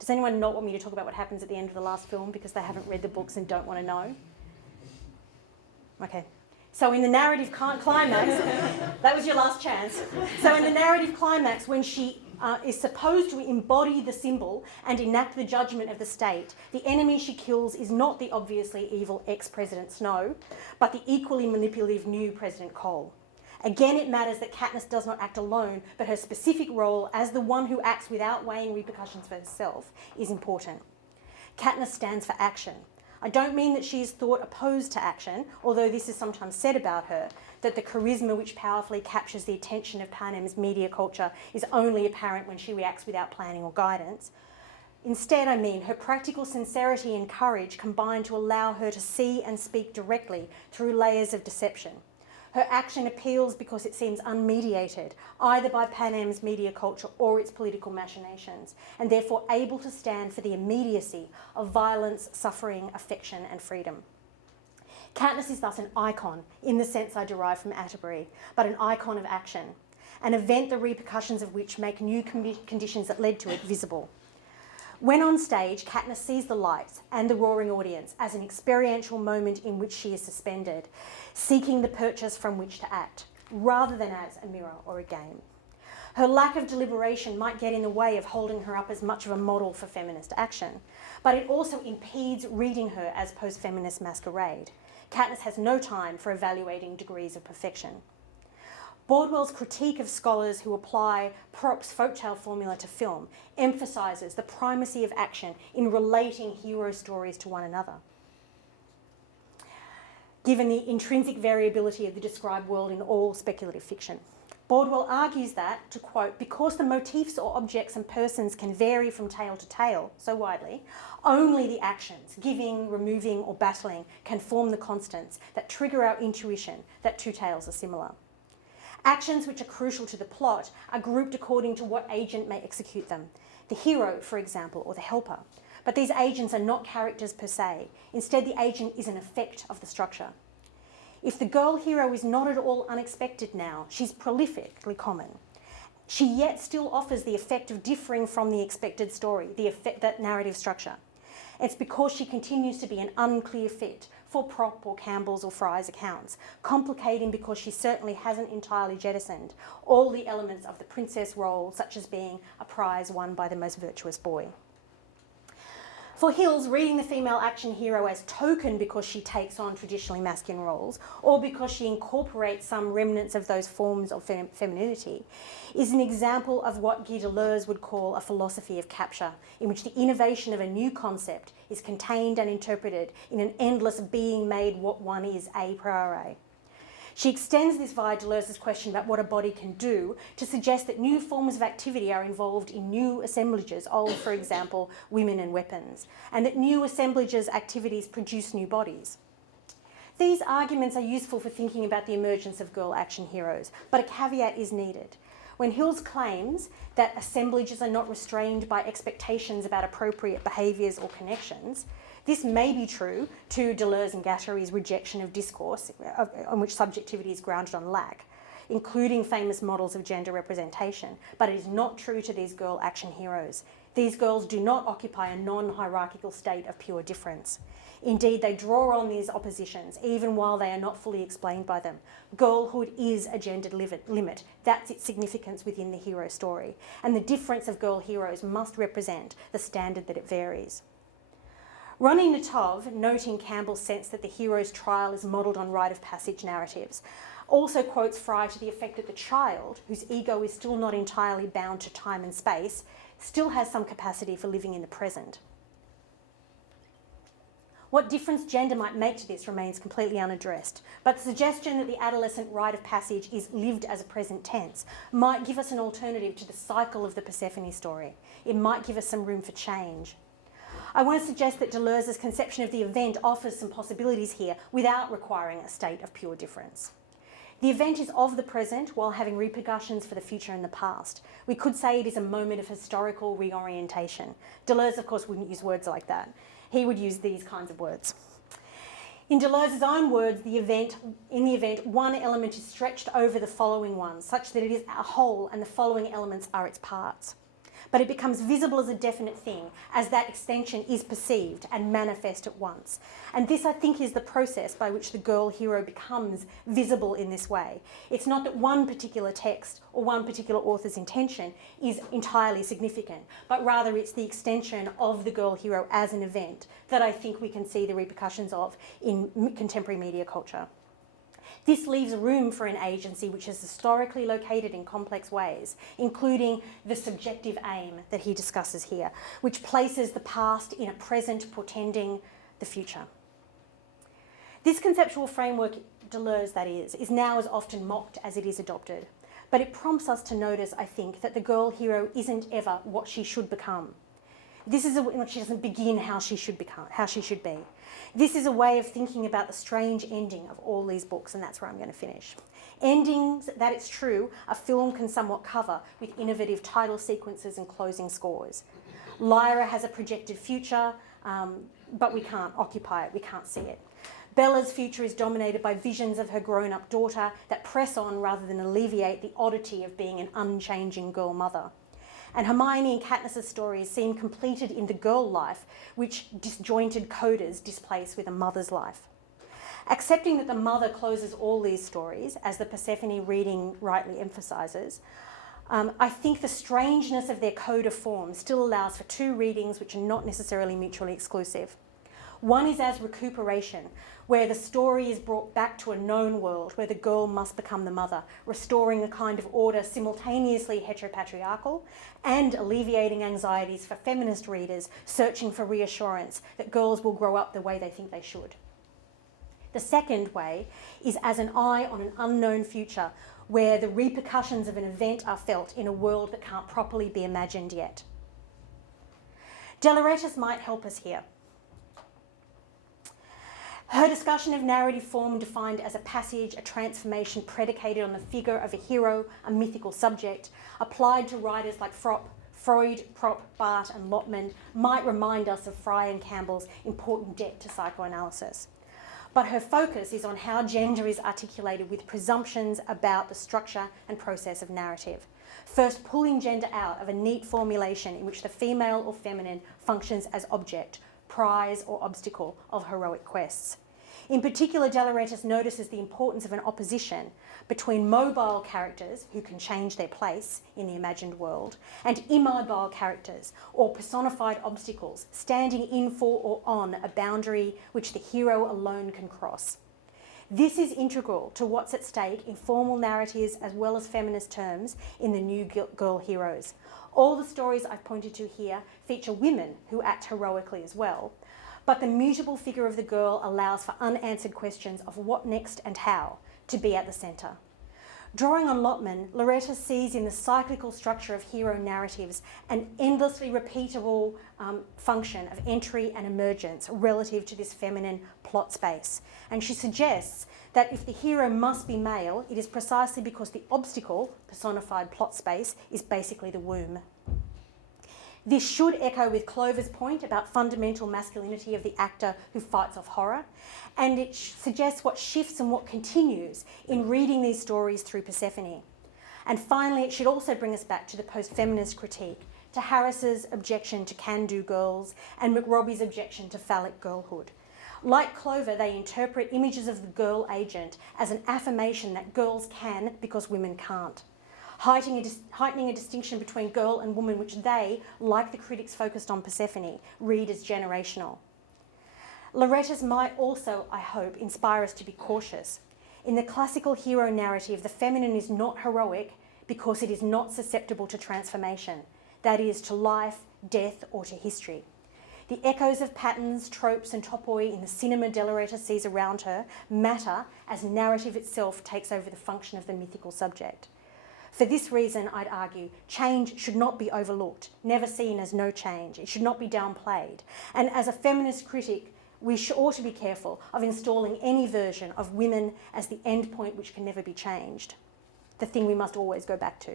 Does anyone not want me to talk about what happens at the end of the last film because they haven't read the books and don't want to know? Okay. So in the narrative climax, that was your last chance. So in the narrative climax, when she is supposed to embody the symbol and enact the judgment of the state, the enemy she kills is not the obviously evil ex-President Snow, but the equally manipulative new President Cole. Again, it matters that Katniss does not act alone, but her specific role as the one who acts without weighing repercussions for herself is important. Katniss stands for action. I don't mean that she is thought opposed to action, although this is sometimes said about her, that the charisma which powerfully captures the attention of Panem's media culture is only apparent when she reacts without planning or guidance. Instead, I mean her practical sincerity and courage combine to allow her to see and speak directly through layers of deception. Her action appeals because it seems unmediated, either by Panem's media culture or its political machinations, and therefore able to stand for the immediacy of violence, suffering, affection, and freedom. Katniss is thus an icon, in the sense I derive from Atterbury, but an icon of action, an event the repercussions of which make new conditions that led to it visible. When on stage, Katniss sees the lights and the roaring audience as an experiential moment in which she is suspended, seeking the purchase from which to act, rather than as a mirror or a game. Her lack of deliberation might get in the way of holding her up as much of a model for feminist action, but it also impedes reading her as post-feminist masquerade. Katniss has no time for evaluating degrees of perfection. Bordwell's critique of scholars who apply Prop's folktale formula to film emphasises the primacy of action in relating hero stories to one another, given the intrinsic variability of the described world in all speculative fiction. Bordwell argues that, to quote, because the motifs or objects and persons can vary from tale to tale so widely, only the actions, giving, removing or battling, can form the constants that trigger our intuition that two tales are similar. Actions which are crucial to the plot are grouped according to what agent may execute them. The hero, for example, or the helper. But these agents are not characters per se. Instead, the agent is an effect of the structure. If the girl hero is not at all unexpected now, she's prolifically common. She yet still offers the effect of differing from the expected story, that narrative structure. It's because she continues to be an unclear fit for Prop or Campbell's or Fry's accounts, complicating because she certainly hasn't entirely jettisoned all the elements of the princess role, such as being a prize won by the most virtuous boy. For Hills, reading the female action hero as token because she takes on traditionally masculine roles, or because she incorporates some remnants of those forms of femininity, is an example of what Guy Deleuze would call a philosophy of capture, in which the innovation of a new concept is contained and interpreted in an endless being made what one is a priori. She extends this via Deleuze's question about what a body can do to suggest that new forms of activity are involved in new assemblages of, for example, women and weapons, and that new assemblages activities produce new bodies. These arguments are useful for thinking about the emergence of girl action heroes, but a caveat is needed. When Hills claims that assemblages are not restrained by expectations about appropriate behaviours or connections, this may be true to Deleuze and Guattari's rejection of discourse on which subjectivity is grounded on lack, including famous models of gender representation, but it is not true to these girl action heroes. These girls do not occupy a non-hierarchical state of pure difference. Indeed, they draw on these oppositions, even while they are not fully explained by them. Girlhood is a gendered limit. That's its significance within the hero story. And the difference of girl heroes must represent the standard that it varies. Ronnie Natov, noting Campbell's sense that the hero's trial is modelled on rite of passage narratives, also quotes Fry to the effect that the child, whose ego is still not entirely bound to time and space, still has some capacity for living in the present. What difference gender might make to this remains completely unaddressed, but the suggestion that the adolescent rite of passage is lived as a present tense might give us an alternative to the cycle of the Persephone story. It might give us some room for change. I want to suggest that Deleuze's conception of the event offers some possibilities here without requiring a state of pure difference. The event is of the present while having repercussions for the future and the past. We could say it is a moment of historical reorientation. Deleuze, of course, wouldn't use words like that. He would use these kinds of words. In Deleuze's own words, in the event, one element is stretched over the following one, such that it is a whole and the following elements are its parts. But it becomes visible as a definite thing as that extension is perceived and manifest at once. And this, I think, is the process by which the girl hero becomes visible in this way. It's not that one particular text or one particular author's intention is entirely significant, but rather it's the extension of the girl hero as an event that I think we can see the repercussions of in contemporary media culture. This leaves room for an agency which is historically located in complex ways, including the subjective aim that he discusses here, which places the past in a present portending the future. This conceptual framework, Deleuze that is now as often mocked as it is adopted, but it prompts us to notice, I think, that the girl hero isn't ever what she should become. This is when she doesn't begin how she should be. This is a way of thinking about the strange ending of all these books, and that's where I'm going to finish. Endings that, it's true, a film can somewhat cover with innovative title sequences and closing scores. Lyra has a projected future, but we can't occupy it, we can't see it. Bella's future is dominated by visions of her grown-up daughter that press on rather than alleviate the oddity of being an unchanging girl mother. And Hermione and Katniss's stories seem completed in the girl life, which disjointed coders displace with a mother's life. Accepting that the mother closes all these stories, as the Persephone reading rightly emphasises, I think the strangeness of their coda form still allows for two readings which are not necessarily mutually exclusive. One is as recuperation, where the story is brought back to a known world where the girl must become the mother, restoring a kind of order simultaneously heteropatriarchal and alleviating anxieties for feminist readers searching for reassurance that girls will grow up the way they think they should. The second way is as an eye on an unknown future where the repercussions of an event are felt in a world that can't properly be imagined yet. Deleuze might help us here. Her discussion of narrative form defined as a passage, a transformation predicated on the figure of a hero, a mythical subject, applied to writers like Freud, Prof, Barth and Lotman might remind us of Fry and Campbell's important debt to psychoanalysis. But her focus is on how gender is articulated with presumptions about the structure and process of narrative. First, pulling gender out of a neat formulation in which the female or feminine functions as object, prize or obstacle of heroic quests. In particular, Deleuze notices the importance of an opposition between mobile characters who can change their place in the imagined world and immobile characters or personified obstacles standing in for or on a boundary which the hero alone can cross. This is integral to what's at stake in formal narratives as well as feminist terms in the new girl heroes. All the stories I've pointed to here feature women who act heroically as well, but the mutable figure of the girl allows for unanswered questions of what next and how to be at the centre. Drawing on Lotman, Loretta sees in the cyclical structure of hero narratives an endlessly repeatable function of entry and emergence relative to this feminine plot space. And she suggests that if the hero must be male, it is precisely because the obstacle, personified plot space, is basically the womb. This should echo with Clover's point about fundamental masculinity of the actor who fights off horror, and it suggests what shifts and what continues in reading these stories through Persephone. And finally, it should also bring us back to the post-feminist critique to Harris's objection to can-do girls and McRobbie's objection to phallic girlhood. Like Clover, they interpret images of the girl agent as an affirmation that girls can because women can't, heightening a distinction between girl and woman which they, like the critics focused on Persephone, read as generational. Loretta's might also, I hope, inspire us to be cautious. In the classical hero narrative, the feminine is not heroic because it is not susceptible to transformation, that is, to life, death, or to history. The echoes of patterns, tropes, and topoi in the cinema Loretta sees around her matter as narrative itself takes over the function of the mythical subject. For this reason, I'd argue, change should not be overlooked, never seen as no change. It should not be downplayed. And as a feminist critic, we ought to be careful of installing any version of women as the end point which can never be changed, the thing we must always go back to.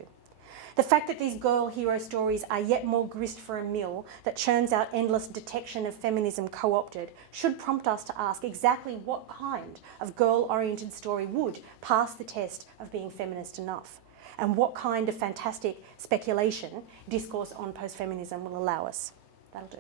The fact that these girl hero stories are yet more grist for a mill that churns out endless detection of feminism co-opted should prompt us to ask exactly what kind of girl-oriented story would pass the test of being feminist enough, and what kind of fantastic speculation discourse on post-feminism will allow us. That'll do.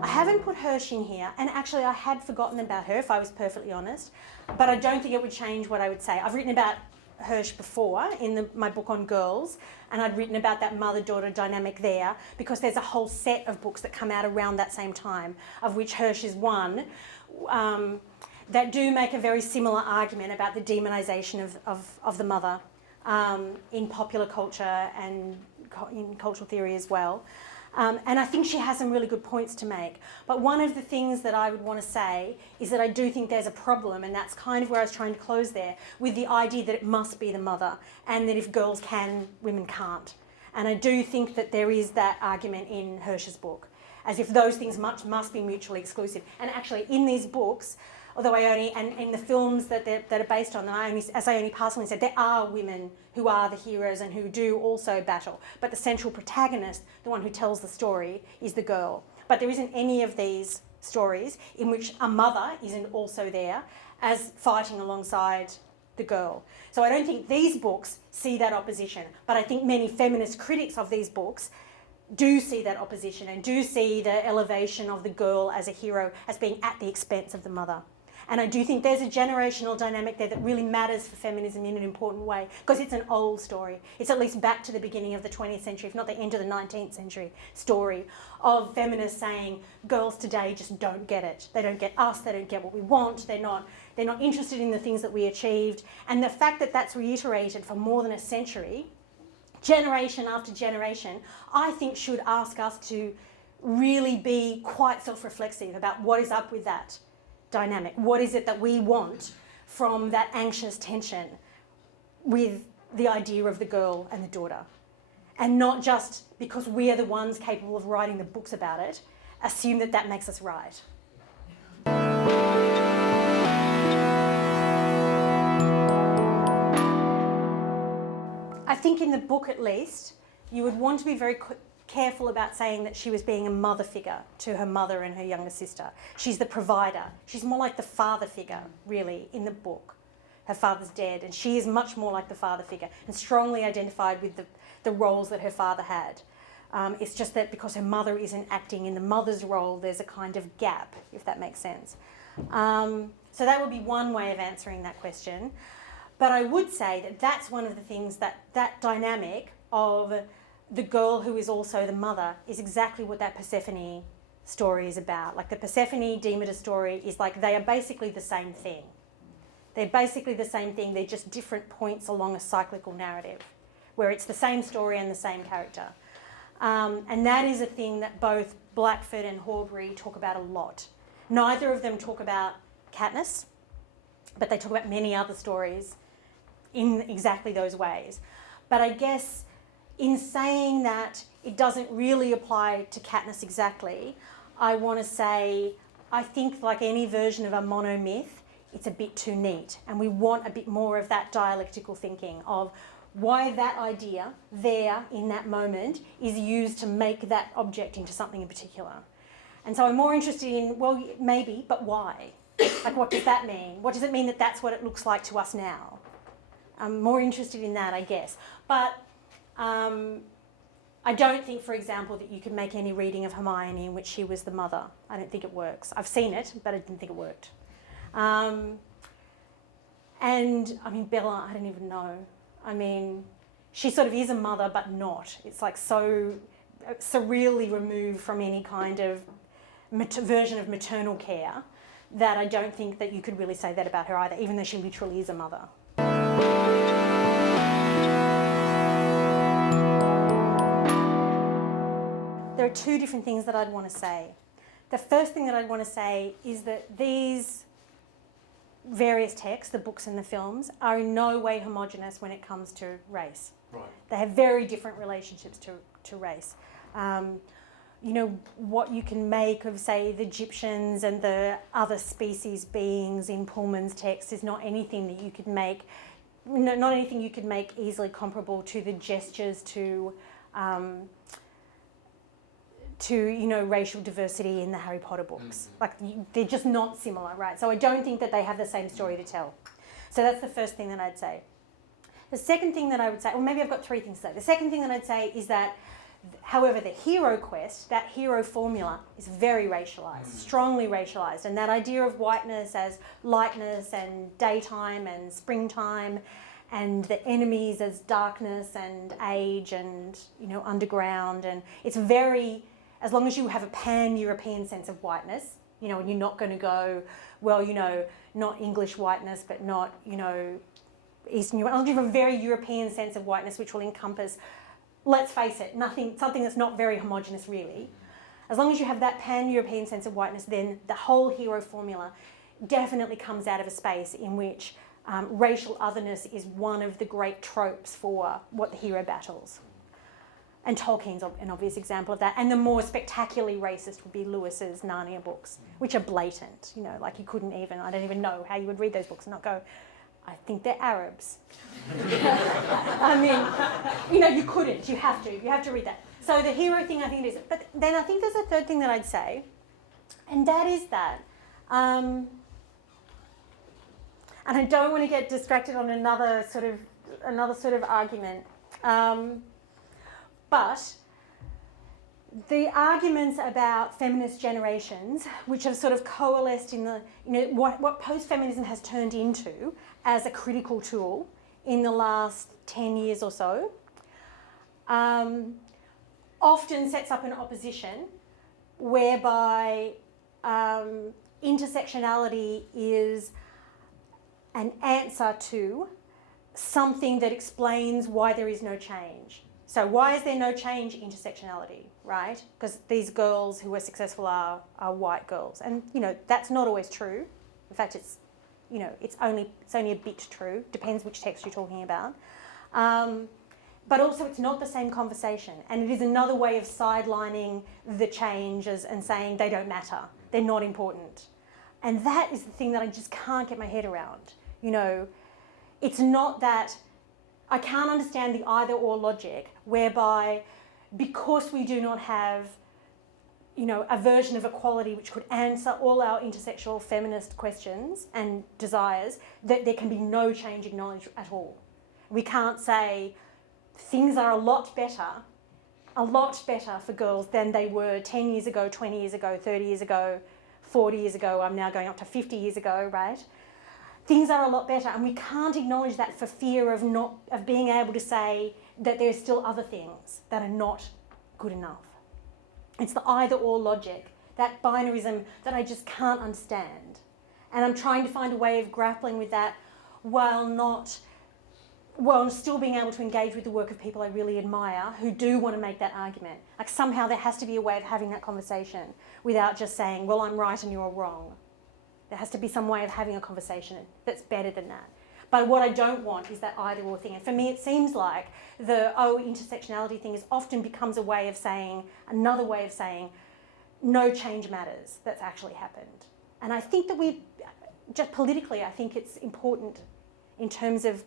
I haven't put Hirsch in here, and actually I had forgotten about her, if I was perfectly honest, but I don't think it would change what I would say. I've written about Hirsch before in my book on girls, and I'd written about that mother-daughter dynamic there because there's a whole set of books that come out around that same time, of which Hirsch is one, that do make a very similar argument about the demonisation of the mother in popular culture and in cultural theory as well. And I think she has some really good points to make. But one of the things that I would want to say is that I do think there's a problem, and that's kind of where I was trying to close there, with the idea that it must be the mother, and that if girls can, women can't. And I do think that there is that argument in Hirsch's book, as if those things must be mutually exclusive. And actually, in these books, although and in the films that are based on them, as I only passingly said, there are women who are the heroes and who do also battle. But the central protagonist, the one who tells the story, is the girl. But there isn't any of these stories in which a mother isn't also there as fighting alongside the girl. So I don't think these books see that opposition, but I think many feminist critics of these books do see that opposition and do see the elevation of the girl as a hero as being at the expense of the mother. And I do think there's a generational dynamic there that really matters for feminism in an important way, because it's an old story. It's at least back to the beginning of the 20th century, if not the end of the 19th century story of feminists saying girls today just don't get it. They don't get us, they don't get what we want, they're not interested in the things that we achieved. And the fact that that's reiterated for more than a century, generation after generation, I think should ask us to really be quite self-reflexive about what is up with that dynamic. What is it that we want from that anxious tension with the idea of the girl and the daughter? And not just because we are the ones capable of writing the books about it, assume that that makes us right. I think in the book at least, you would want to be very careful about saying that she was being a mother figure to her mother and her younger sister. She's the provider. She's more like the father figure, really, in the book. Her father's dead, and she is much more like the father figure and strongly identified with the roles that her father had. It's just that because her mother isn't acting in the mother's role, there's a kind of gap, if that makes sense. So that would be one way of answering that question. But I would say that that's one of the things that dynamic of the girl who is also the mother is exactly what that Persephone story is about. Like the Persephone Demeter story is like they are basically the same thing. They're basically the same thing, they're just different points along a cyclical narrative where it's the same story and the same character. And that is a thing that both Blackford and Horbury talk about a lot. Neither of them talk about Katniss, but they talk about many other stories in exactly those ways. But I guess in saying that it doesn't really apply to Katniss exactly, I want to say I think like any version of a monomyth, it's a bit too neat, and we want a bit more of that dialectical thinking of why that idea there in that moment is used to make that object into something in particular. And so I'm more interested in, well, maybe, but why? Like, what does that mean? What does it mean that that's what it looks like to us now? I'm more interested in that, I guess. But I don't think, for example, that you could make any reading of Hermione in which she was the mother. I don't think it works. I've seen it, but I didn't think it worked. And, I mean, Bella, I don't even know. I mean, she sort of is a mother, but not. It's like so surreally removed from any kind of version of maternal care that I don't think that you could really say that about her either, even though she literally is a mother. There are two different things that I'd want to say. The first thing that I'd want to say is that these various texts, the books and the films, are in no way homogenous when it comes to race. Right. They have very different relationships to race. You know, what you can make of, say, the Egyptians and the other species beings in Pullman's text is not anything that you could make, not anything you could make easily comparable to the gestures to you know, racial diversity in the Harry Potter books. Like, they're just not similar, right? So I don't think that they have the same story to tell. So that's the first thing that I'd say. The second thing that I would say, or maybe I've got three things to say. The second thing that I'd say is that, however, the hero quest, that hero formula, is very racialised, strongly racialised. And that idea of whiteness as lightness and daytime and springtime, and the enemies as darkness and age and, you know, underground. And it's very, as long as you have a pan-European sense of whiteness, you know, and you're not going to go, well, you know, not English whiteness, but not, you know, Eastern Europe. I'll give a very European sense of whiteness, which will encompass, let's face it, something that's not very homogenous really. As long as you have that pan-European sense of whiteness, then the whole hero formula definitely comes out of a space in which racial otherness is one of the great tropes for what the hero battles. And Tolkien's an obvious example of that. And the more spectacularly racist would be Lewis's Narnia books, which are blatant. You know, like you couldn't even, I don't even know how you would read those books and not go, I think they're Arabs. I mean, you know, you couldn't. You have to read that. So the hero thing, I think it is. But then I think there's a third thing that I'd say, and that is that, and I don't want to get distracted on another sort of argument, but the arguments about feminist generations, which have sort of coalesced in the, you know, what post-feminism has turned into as a critical tool in the last 10 years or so, often sets up an opposition whereby intersectionality is an answer to something that explains why there is no change. So why is there no change? Intersectionality, right? Because these girls who are successful are white girls. And, you know, that's not always true. In fact, it's, you know, it's only a bit true. Depends which text you're talking about. But also it's not the same conversation. And it is another way of sidelining the changes and saying they don't matter. They're not important. And that is the thing that I just can't get my head around. You know, it's not that I can't understand the either or logic whereby because we do not have, you know, a version of equality which could answer all our intersexual feminist questions and desires, that there can be no change in knowledge at all. We can't say things are a lot better for girls than they were 10 years ago, 20 years ago, 30 years ago, 40 years ago, I'm now going up to 50 years ago, right? Things are a lot better, and we can't acknowledge that for fear of being able to say that there's still other things that are not good enough. It's the either or logic, that binarism that I just can't understand. And I'm trying to find a way of grappling with that while still being able to engage with the work of people I really admire who do want to make that argument. Like somehow there has to be a way of having that conversation without just saying, well, I'm right and you're wrong. There has to be some way of having a conversation that's better than that. But what I don't want is that either or thing. And for me, it seems like the intersectionality thing often becomes another way of saying, no change matters that's actually happened. And I think that just politically, I think it's important in terms of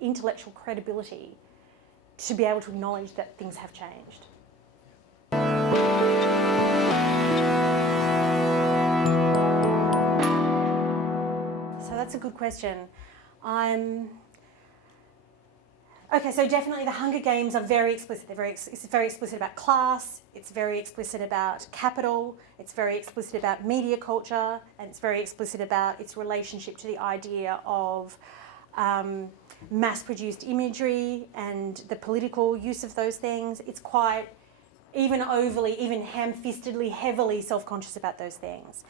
intellectual credibility to be able to acknowledge that things have changed. So that's a good question. Okay, so definitely the Hunger Games are very explicit. It's very explicit about class, it's very explicit about capital, it's very explicit about media culture, and it's very explicit about its relationship to the idea of mass-produced imagery and the political use of those things. It's quite even ham-fistedly, heavily self-conscious about those things,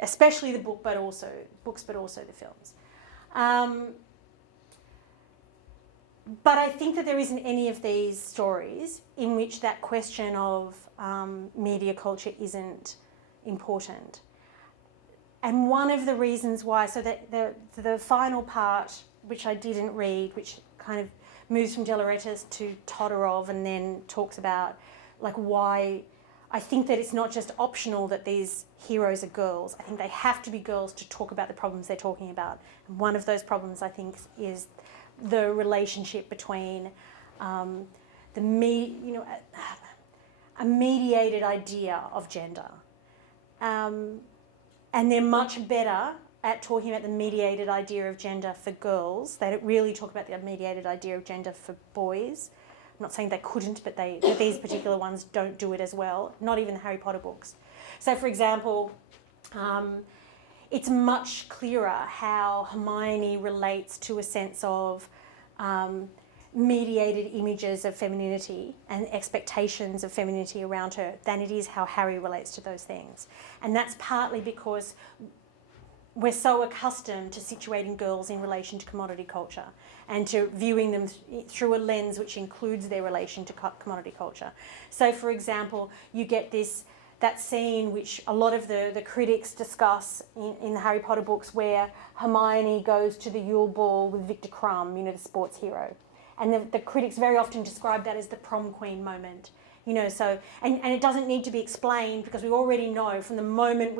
especially the books, but also the films. But I think that there isn't any of these stories in which that question of media culture isn't important. And one of the reasons why, so that the final part, which I didn't read, which kind of moves from De Laurentiis to Todorov and then talks about like why I think that it's not just optional that these heroes are girls. I think they have to be girls to talk about the problems they're talking about. And one of those problems, I think, is the relationship between a mediated idea of gender. And they're much better at talking about the mediated idea of gender for girls. They don't really talk about the mediated idea of gender for boys. I'm not saying they couldn't, but these particular ones don't do it as well, not even the Harry Potter books. So, for example, it's much clearer how Hermione relates to a sense of mediated images of femininity and expectations of femininity around her than it is how Harry relates to those things. And that's partly because we're so accustomed to situating girls in relation to commodity culture and to viewing them through a lens which includes their relation to commodity culture. So, for example, you get that scene which a lot of the critics discuss in the Harry Potter books where Hermione goes to the Yule Ball with Victor Crumb, the sports hero. And the critics very often describe that as the prom queen moment. So, and it doesn't need to be explained because we already know from the moment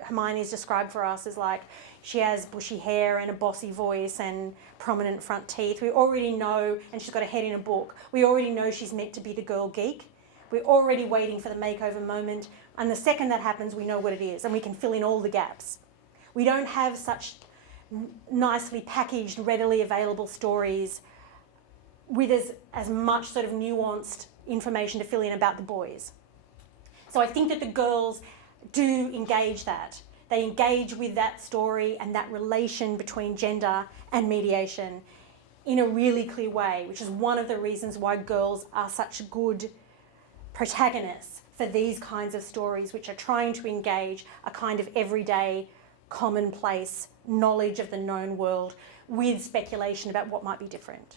Hermione is described for us as like she has bushy hair and a bossy voice and prominent front teeth. We already know, and she's got a head in a book, we already know she's meant to be the girl geek. We're already waiting for the makeover moment, and the second that happens, we know what it is, and we can fill in all the gaps. We don't have such nicely packaged, readily available stories with as much sort of nuanced information to fill in about the boys. So I think that the girls do engage that. They engage with that story and that relation between gender and mediation in a really clear way, which is one of the reasons why girls are such good protagonists for these kinds of stories, which are trying to engage a kind of everyday, commonplace knowledge of the known world with speculation about what might be different.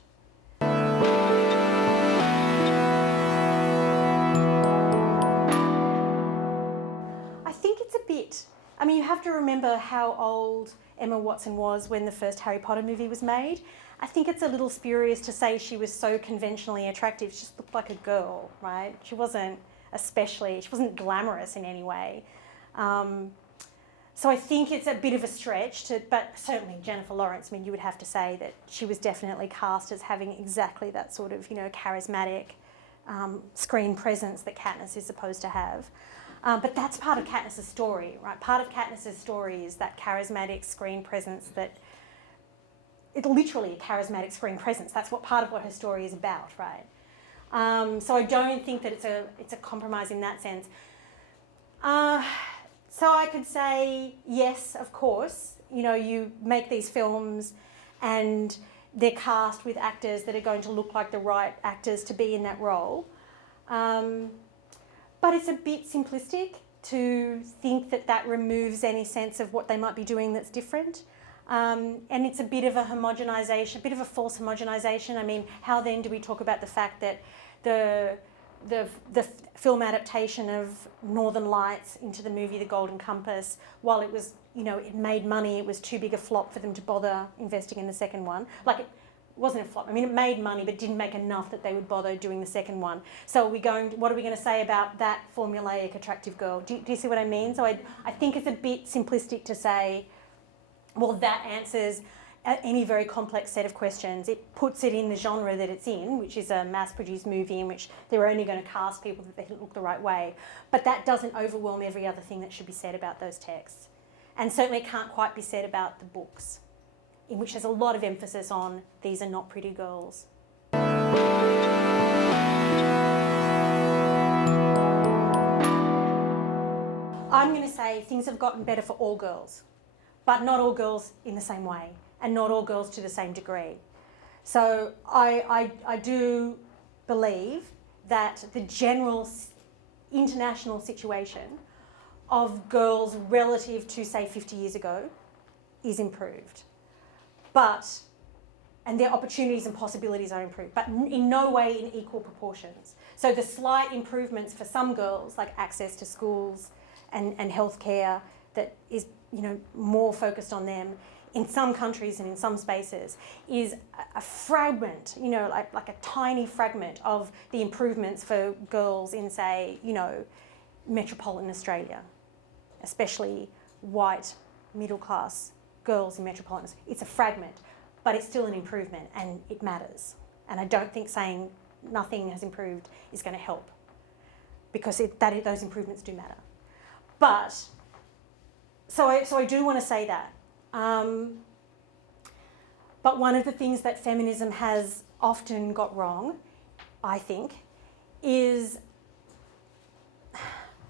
I think it's a bit, you have to remember how old Emma Watson was when the first Harry Potter movie was made. I think it's a little spurious to say she was so conventionally attractive. She just looked like a girl, right? She wasn't glamorous in any way. So I think it's a bit of a stretch but certainly Jennifer Lawrence, you would have to say that she was definitely cast as having exactly that sort of, charismatic screen presence that Katniss is supposed to have. But that's part of Katniss's story, right? Part of Katniss's story is that charismatic screen presence it's literally a charismatic screen presence. That's part of what her story is about, right? So I don't think that it's a compromise in that sense. So I could say, yes, of course, you make these films and they're cast with actors that are going to look like the right actors to be in that role. But it's a bit simplistic to think that removes any sense of what they might be doing that's different. And it's a bit of a homogenisation, a bit of a false homogenisation. How then do we talk about the fact that the film adaptation of Northern Lights into the movie The Golden Compass, while it was, it made money, it was too big a flop for them to bother investing in the second one. It wasn't a flop. It made money, but didn't make enough that they would bother doing the second one. So what are we going to say about that formulaic attractive girl? Do you see what I mean? So I think it's a bit simplistic to say, well, that answers any very complex set of questions. It puts it in the genre that it's in, which is a mass-produced movie in which they're only going to cast people that look the right way. But that doesn't overwhelm every other thing that should be said about those texts. And certainly it can't quite be said about the books. in which there's a lot of emphasis on these are not pretty girls. I'm going to say things have gotten better for all girls, but not all girls in the same way, and not all girls to the same degree. So I do believe that the general international situation of girls relative to, say, 50 years ago is improved. And their opportunities and possibilities are improved, but in no way in equal proportions. So the slight improvements for some girls, like access to schools and healthcare, that is, you know, more focused on them in some countries and in some spaces, is a fragment, you know, like a tiny fragment of the improvements for girls in, say, you know, metropolitan Australia, especially white middle class girls in metropolitan. It's a fragment, but it's still an improvement and it matters. And I don't think saying nothing has improved is going to help, because those improvements do matter. But, so I do want to say that. But one of the things that feminism has often got wrong, I think, is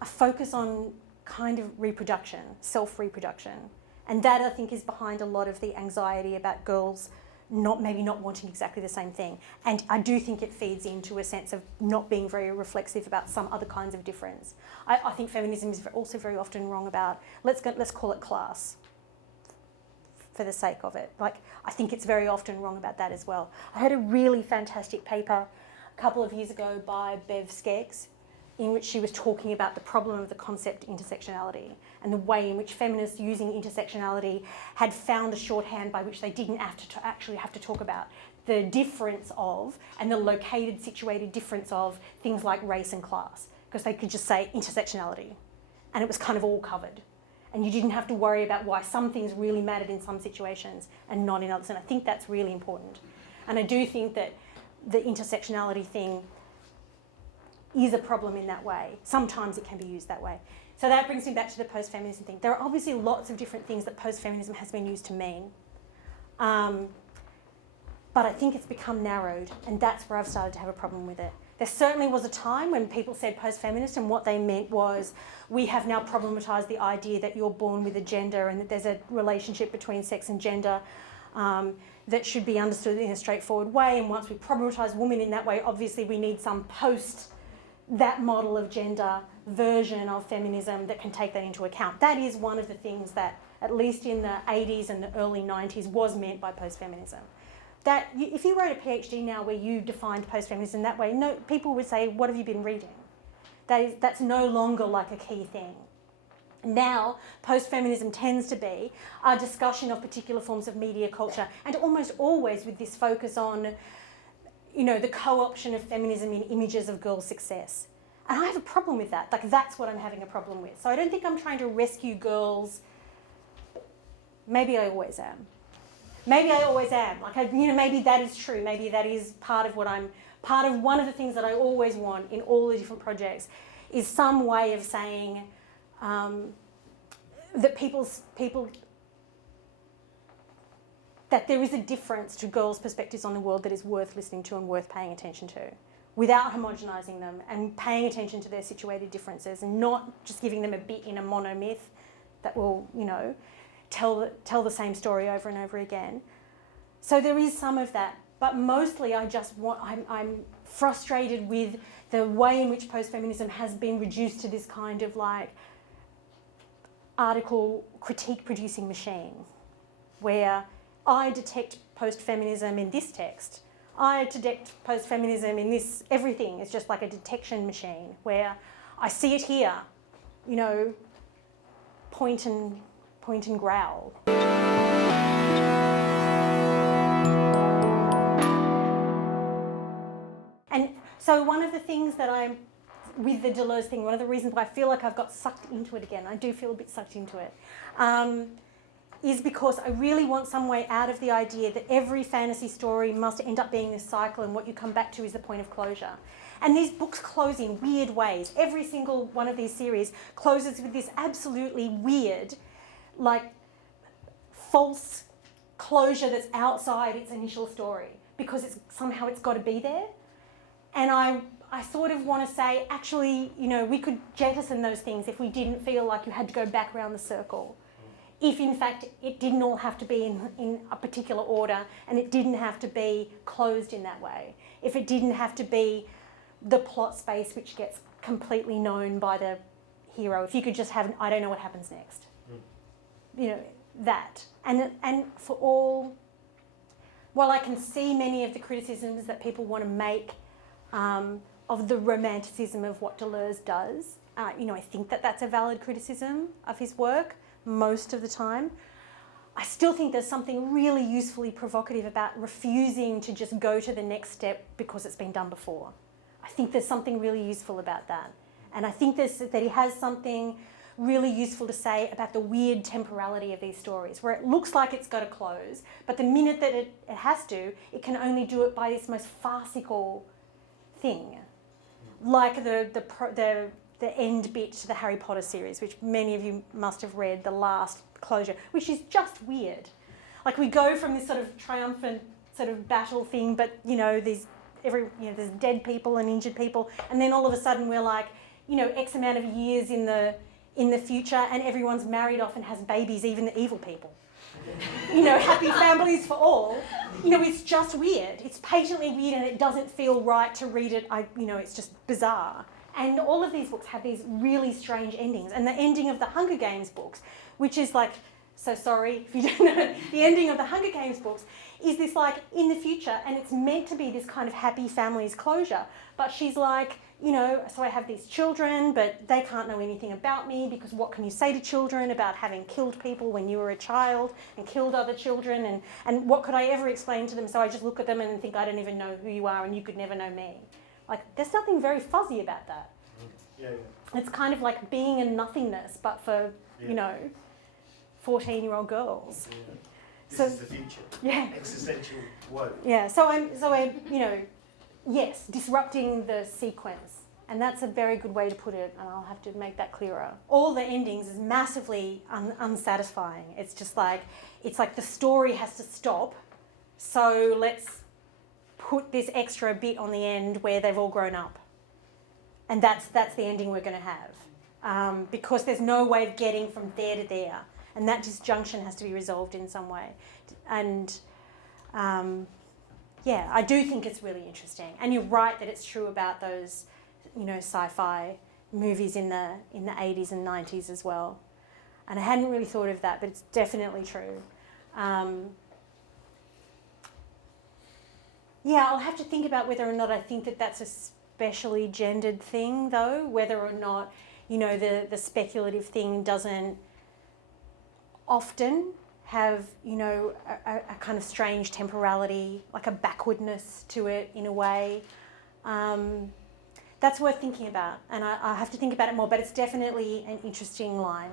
a focus on kind of reproduction, self-reproduction. And that, I think, is behind a lot of the anxiety about girls maybe not wanting exactly the same thing. And I do think it feeds into a sense of not being very reflexive about some other kinds of difference. I think feminism is also very often wrong about, let's call it class, for the sake of it. Like, I think it's very often wrong about that as well. I heard a really fantastic paper a couple of years ago by Bev Skeggs, in which she was talking about the problem of the concept intersectionality and the way in which feminists using intersectionality had found a shorthand by which they didn't actually have to talk about the difference of and the located, situated difference of things like race and class, because they could just say intersectionality and it was kind of all covered. And you didn't have to worry about why some things really mattered in some situations and not in others. And I think that's really important. And I do think that the intersectionality thing is a problem in that way. Sometimes it can be used that way. So that brings me back to the post-feminism thing. There are obviously lots of different things that post-feminism has been used to mean. But I think it's become narrowed, and that's where I've started to have a problem with it. There certainly was a time when people said post-feminist, and what they meant was, we have now problematized the idea that you're born with a gender and that there's a relationship between sex and gender that should be understood in a straightforward way. And once we problematize women in that way, obviously we need some that model of gender version of feminism that can take that into account. That is one of the things that, at least in the 80s and the early 90s, was meant by post-feminism. That if you wrote a PhD now where you defined post-feminism that way, no, people would say, what have you been reading? That's no longer like a key thing. Now, post-feminism tends to be a discussion of particular forms of media culture, and almost always with this focus on, you know, the co-option of feminism in images of girls' success. And I have a problem with that. Like, that's what I'm having a problem with. So I don't think I'm trying to rescue girls. Maybe I always am. Maybe I always am. Like, maybe that is true. People that is part of one of the things that I always want in all the different projects is some way of saying that that there is a difference to girls' perspectives on the world that is worth listening to and worth paying attention to, without homogenising them, and paying attention to their situated differences, and not just giving them a bit in a monomyth that will, you know, tell the same story over and over again. So there is some of that, but mostly I'm frustrated with the way in which post-feminism has been reduced to this kind of like article critique producing machine, where I detect post-feminism in this text, I detect post-feminism in this, everything is just like a detection machine where I see it here, you know, point and growl. And so one of the things that with the Deleuze thing, one of the reasons why I feel like I've got sucked into it again, I do feel a bit sucked into it, is because I really want some way out of the idea that every fantasy story must end up being this cycle, and what you come back to is the point of closure. And these books close in weird ways. Every single one of these series closes with this absolutely weird, like, false closure that's outside its initial story because somehow it's got to be there. And I sort of want to say, actually, we could jettison those things if we didn't feel like you had to go back around the circle. If in fact it didn't all have to be in a particular order and it didn't have to be closed in that way. If it didn't have to be the plot space which gets completely known by the hero. If you could just have I don't know what happens next. That. And for all, while I can see many of the criticisms that people want to make of the romanticism of what Deleuze does, I think that that's a valid criticism of his work most of the time. I still think there's something really usefully provocative about refusing to just go to the next step because it's been done before. I think there's something really useful about that. And I think that he has something really useful to say about the weird temporality of these stories, where it looks like it's got to close, but the minute that it has to, it can only do it by this most farcical thing. Like the end bit to the Harry Potter series, which many of you must have read, the last closure, which is just weird. Like we go from this sort of triumphant sort of battle thing, but there's dead people and injured people, and then all of a sudden we're like, X amount of years in the future, and everyone's married off and has babies, even the evil people. Happy families for all. It's just weird. It's patently weird, and it doesn't feel right to read it. It's just bizarre. And all of these books have these really strange endings. And the ending of the Hunger Games books, which is like, so sorry if you don't know, the ending of the Hunger Games books is this like in the future, and it's meant to be this kind of happy families closure. But she's like, so I have these children, but they can't know anything about me because what can you say to children about having killed people when you were a child and killed other children, and what could I ever explain to them? So I just look at them and think, I don't even know who you are and you could never know me. Like, there's nothing very fuzzy about that. Yeah. It's kind of like being a nothingness, but for, 14-year-old girls. Yeah. This So, is the future. Yeah. Existential woe. Yeah, so I'm yes, disrupting the sequence. And that's a very good way to put it, and I'll have to make that clearer. All the endings is massively unsatisfying. It's just like, the story has to stop, so let's put this extra bit on the end where they've all grown up. And that's the ending we're going to have. Because there's no way of getting from there to there. And that disjunction has to be resolved in some way. And I do think it's really interesting. And you're right that it's true about those, sci-fi movies in the 80s and 90s as well. And I hadn't really thought of that, but it's definitely true. I'll have to think about whether or not I think that that's a especially gendered thing, though, whether or not, the speculative thing doesn't often have, a kind of strange temporality, like a backwardness to it in a way. That's worth thinking about, and I have to think about it more, but it's definitely an interesting line.